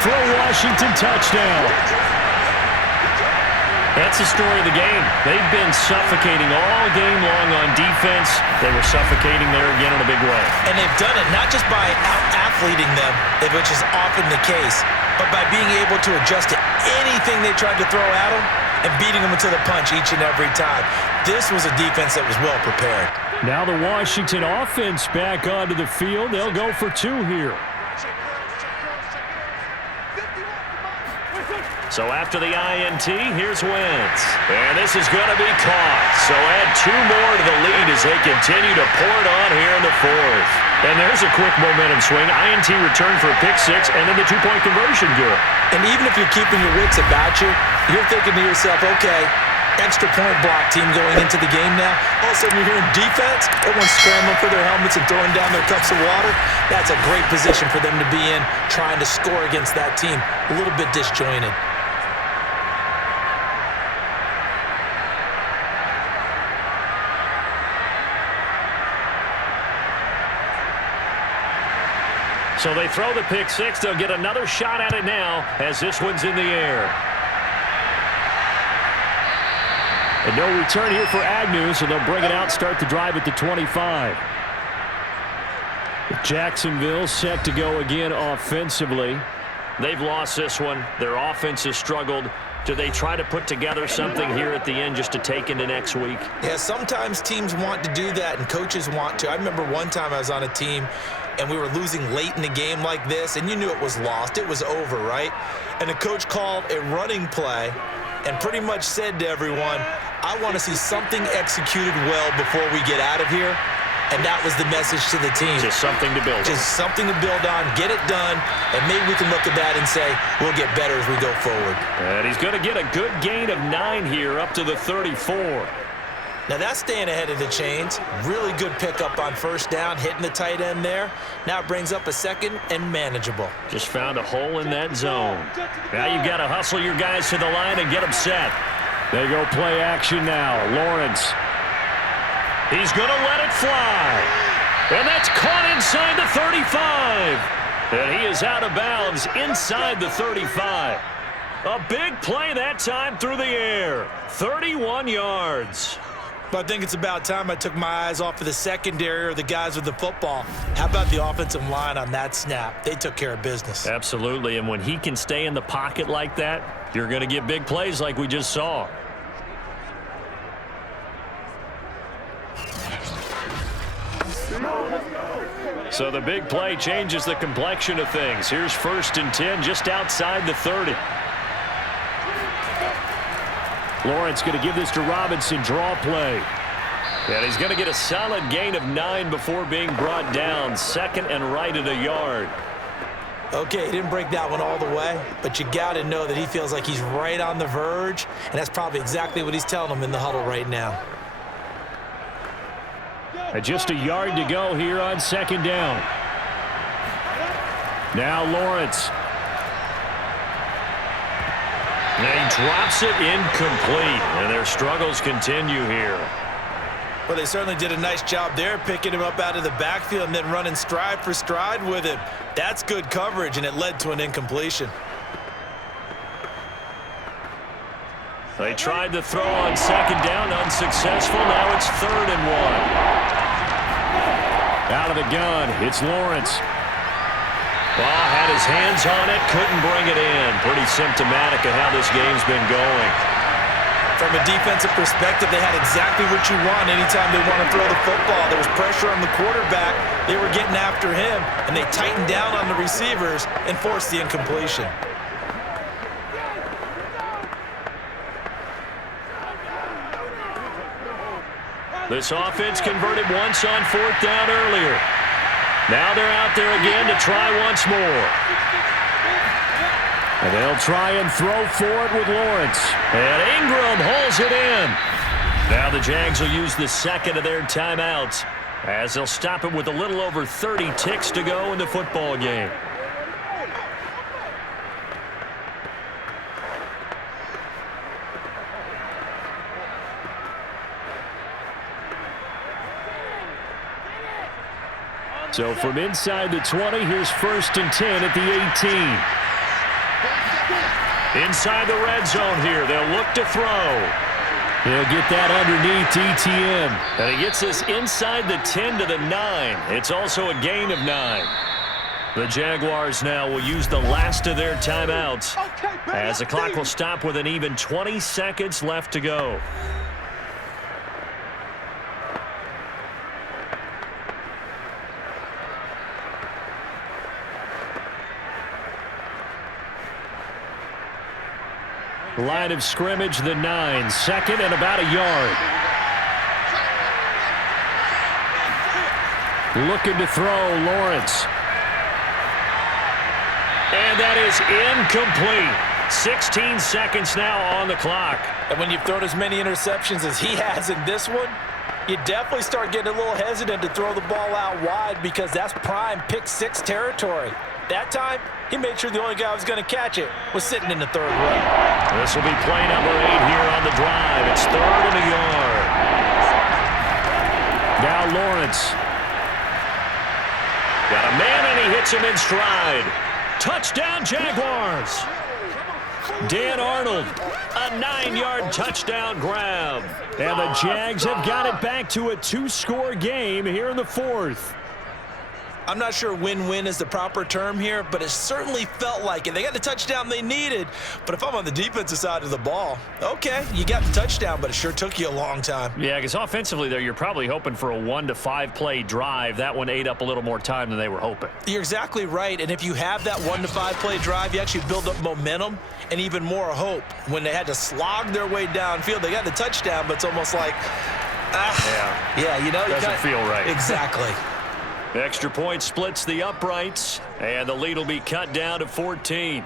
for a Washington touchdown. That's the story of the game. They've been suffocating all game long on defense. They were suffocating there again in a big way. And they've done it not just by out-athleting them, which is often the case, but by being able to adjust to anything they tried to throw at them and beating them into the punch each and every time. This was a defense that was well prepared. Now the Washington offense back onto the field. They'll go for 2 here. So after the INT, here's Wentz. And this is going to be caught. So add 2 more to the lead as they continue to pour it on here in the 4th. And there's a quick momentum swing. INT return for a pick 6, and then the 2-point conversion good. And even if you're keeping your wits about you, you're thinking to yourself, okay, extra point block team going into the game now. All of a sudden you're hearing defense, everyone's scrambling for their helmets and throwing down their cups of water. That's a great position for them to be in, trying to score against that team. A little bit disjointed. So they throw the pick six. They'll get another shot at it now as this one's in the air. And no return here for Agnew, so they'll bring it out, start the drive at the 25. Jacksonville set to go again offensively. They've lost this one. Their offense has struggled. Do they try to put together something here at the end just to take into next week? Yeah, sometimes teams want to do that and coaches want to. I remember one time I was on a team and we were losing late in the game like this, and you knew it was lost. It was over, right? And the coach called a running play and pretty much said to everyone, I want to see something executed well before we get out of here. And that was the message to the team. Just something to build on. Just something to build on, get it done, and maybe we can look at that and say, we'll get better as we go forward. And he's going to get a good gain of 9 here up to the 34. Now that's staying ahead of the chains. Really good pickup on first down, hitting the tight end there. Now it brings up a second and manageable. Just found a hole in that zone. Now you've got to hustle your guys to the line and get them set. They go play action now. Lawrence. He's going to let it fly. And that's caught inside the 35. And he is out of bounds inside the 35. A big play that time through the air. 31 yards. But I think it's about time I took my eyes off of the secondary or the guys with the football. How about the offensive line on that snap? They took care of business. Absolutely, and when he can stay in the pocket like that, you're going to get big plays like we just saw. So the big play changes the complexion of things. Here's 1st and 10 just outside the 30. Lawrence going to give this to Robinson, draw play. And he's going to get a solid gain of 9 before being brought down. 2nd and right at a yard. Okay, he didn't break that one all the way, but you got to know that he feels like he's right on the verge, and that's probably exactly what he's telling them in the huddle right now. And just a yard to go here on 2nd down. Now Lawrence. And he drops it incomplete, and their struggles continue here. Well, they certainly did a nice job there, picking him up out of the backfield and then running stride for stride with him. That's good coverage, and it led to an incompletion. They tried to throw on 2nd down, unsuccessful. Now it's 3rd and 1. Out of the gun, it's Lawrence. Well, had his hands on it, couldn't bring it in. Pretty symptomatic of how this game's been going. From a defensive perspective, they had exactly what you want anytime they want to throw the football. There was pressure on the quarterback. They were getting after him, and they tightened down on the receivers and forced the incompletion. This offense converted once on 4th down earlier. Now they're out there again to try once more. And they'll try and throw for it with Lawrence. And Ingram holds it in. Now the Jags will use the 2nd of their timeouts as they'll stop it with a little over 30 ticks to go in the football game. So from inside the 20, here's 1st and 10 at the 18. Inside the red zone here, they'll look to throw. He'll get that underneath ETN. And he gets this inside the 10 to the 9. It's also a gain of 9. The Jaguars now will use the last of their timeouts as the clock will stop with an even 20 seconds left to go. Line of scrimmage, the 9. 2nd and about a yard. Looking to throw, Lawrence. And that is incomplete. 16 seconds now on the clock. And when you've thrown as many interceptions as he has in this one, you definitely start getting a little hesitant to throw the ball out wide because that's prime pick six territory. That time, he made sure the only guy who was going to catch it was sitting in the third row. This will be play number 8 here on the drive. It's 3rd and a yard. Now Lawrence. Got a man, and he hits him in stride. Touchdown, Jaguars. Dan Arnold, a 9-yard touchdown grab. And the Jags have got it back to a 2-score game here in the 4th. I'm not sure win-win is the proper term here, but it certainly felt like it. They got the touchdown they needed, but if I'm on the defensive side of the ball, okay, you got the touchdown, but it sure took you a long time. Yeah, because offensively there, you're probably hoping for a 1 to 5 play drive. That one ate up a little more time than they were hoping. You're exactly right, and if you have that 1 to 5 play drive, you actually build up momentum and even more hope. When they had to slog their way downfield, they got the touchdown, but it's almost like, Doesn't feel right. Exactly. The extra point splits the uprights, and the lead will be cut down to 14.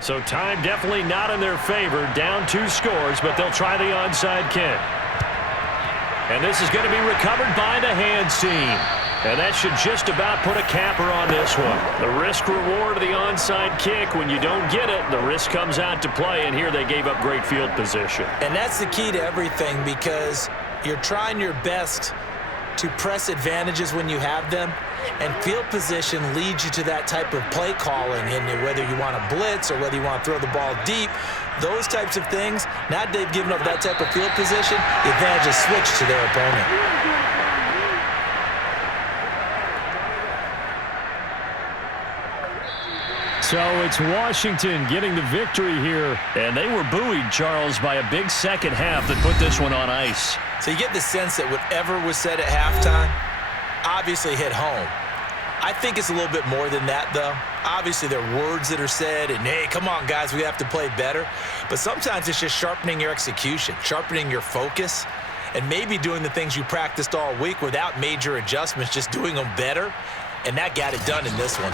So time definitely not in their favor. Down 2 scores, but they'll try the onside kick. And this is going to be recovered by the hands team. And that should just about put a capper on this one. The risk-reward of the onside kick, when you don't get it, the risk comes out to play, and here they gave up great field position. And that's the key to everything, because you're trying your best to press advantages when you have them, and field position leads you to that type of play calling, and whether you want to blitz or whether you want to throw the ball deep, those types of things, now they've given up that type of field position, the advantage is switched to their opponent. So it's Washington getting the victory here. And they were buoyed, Charles, by a big second half that put this one on ice. So you get the sense that whatever was said at halftime obviously hit home. I think it's a little bit more than that, though. Obviously, there are words that are said, and, hey, come on, guys, we have to play better. But sometimes it's just sharpening your execution, sharpening your focus, and maybe doing the things you practiced all week without major adjustments, just doing them better. And that got it done in this one.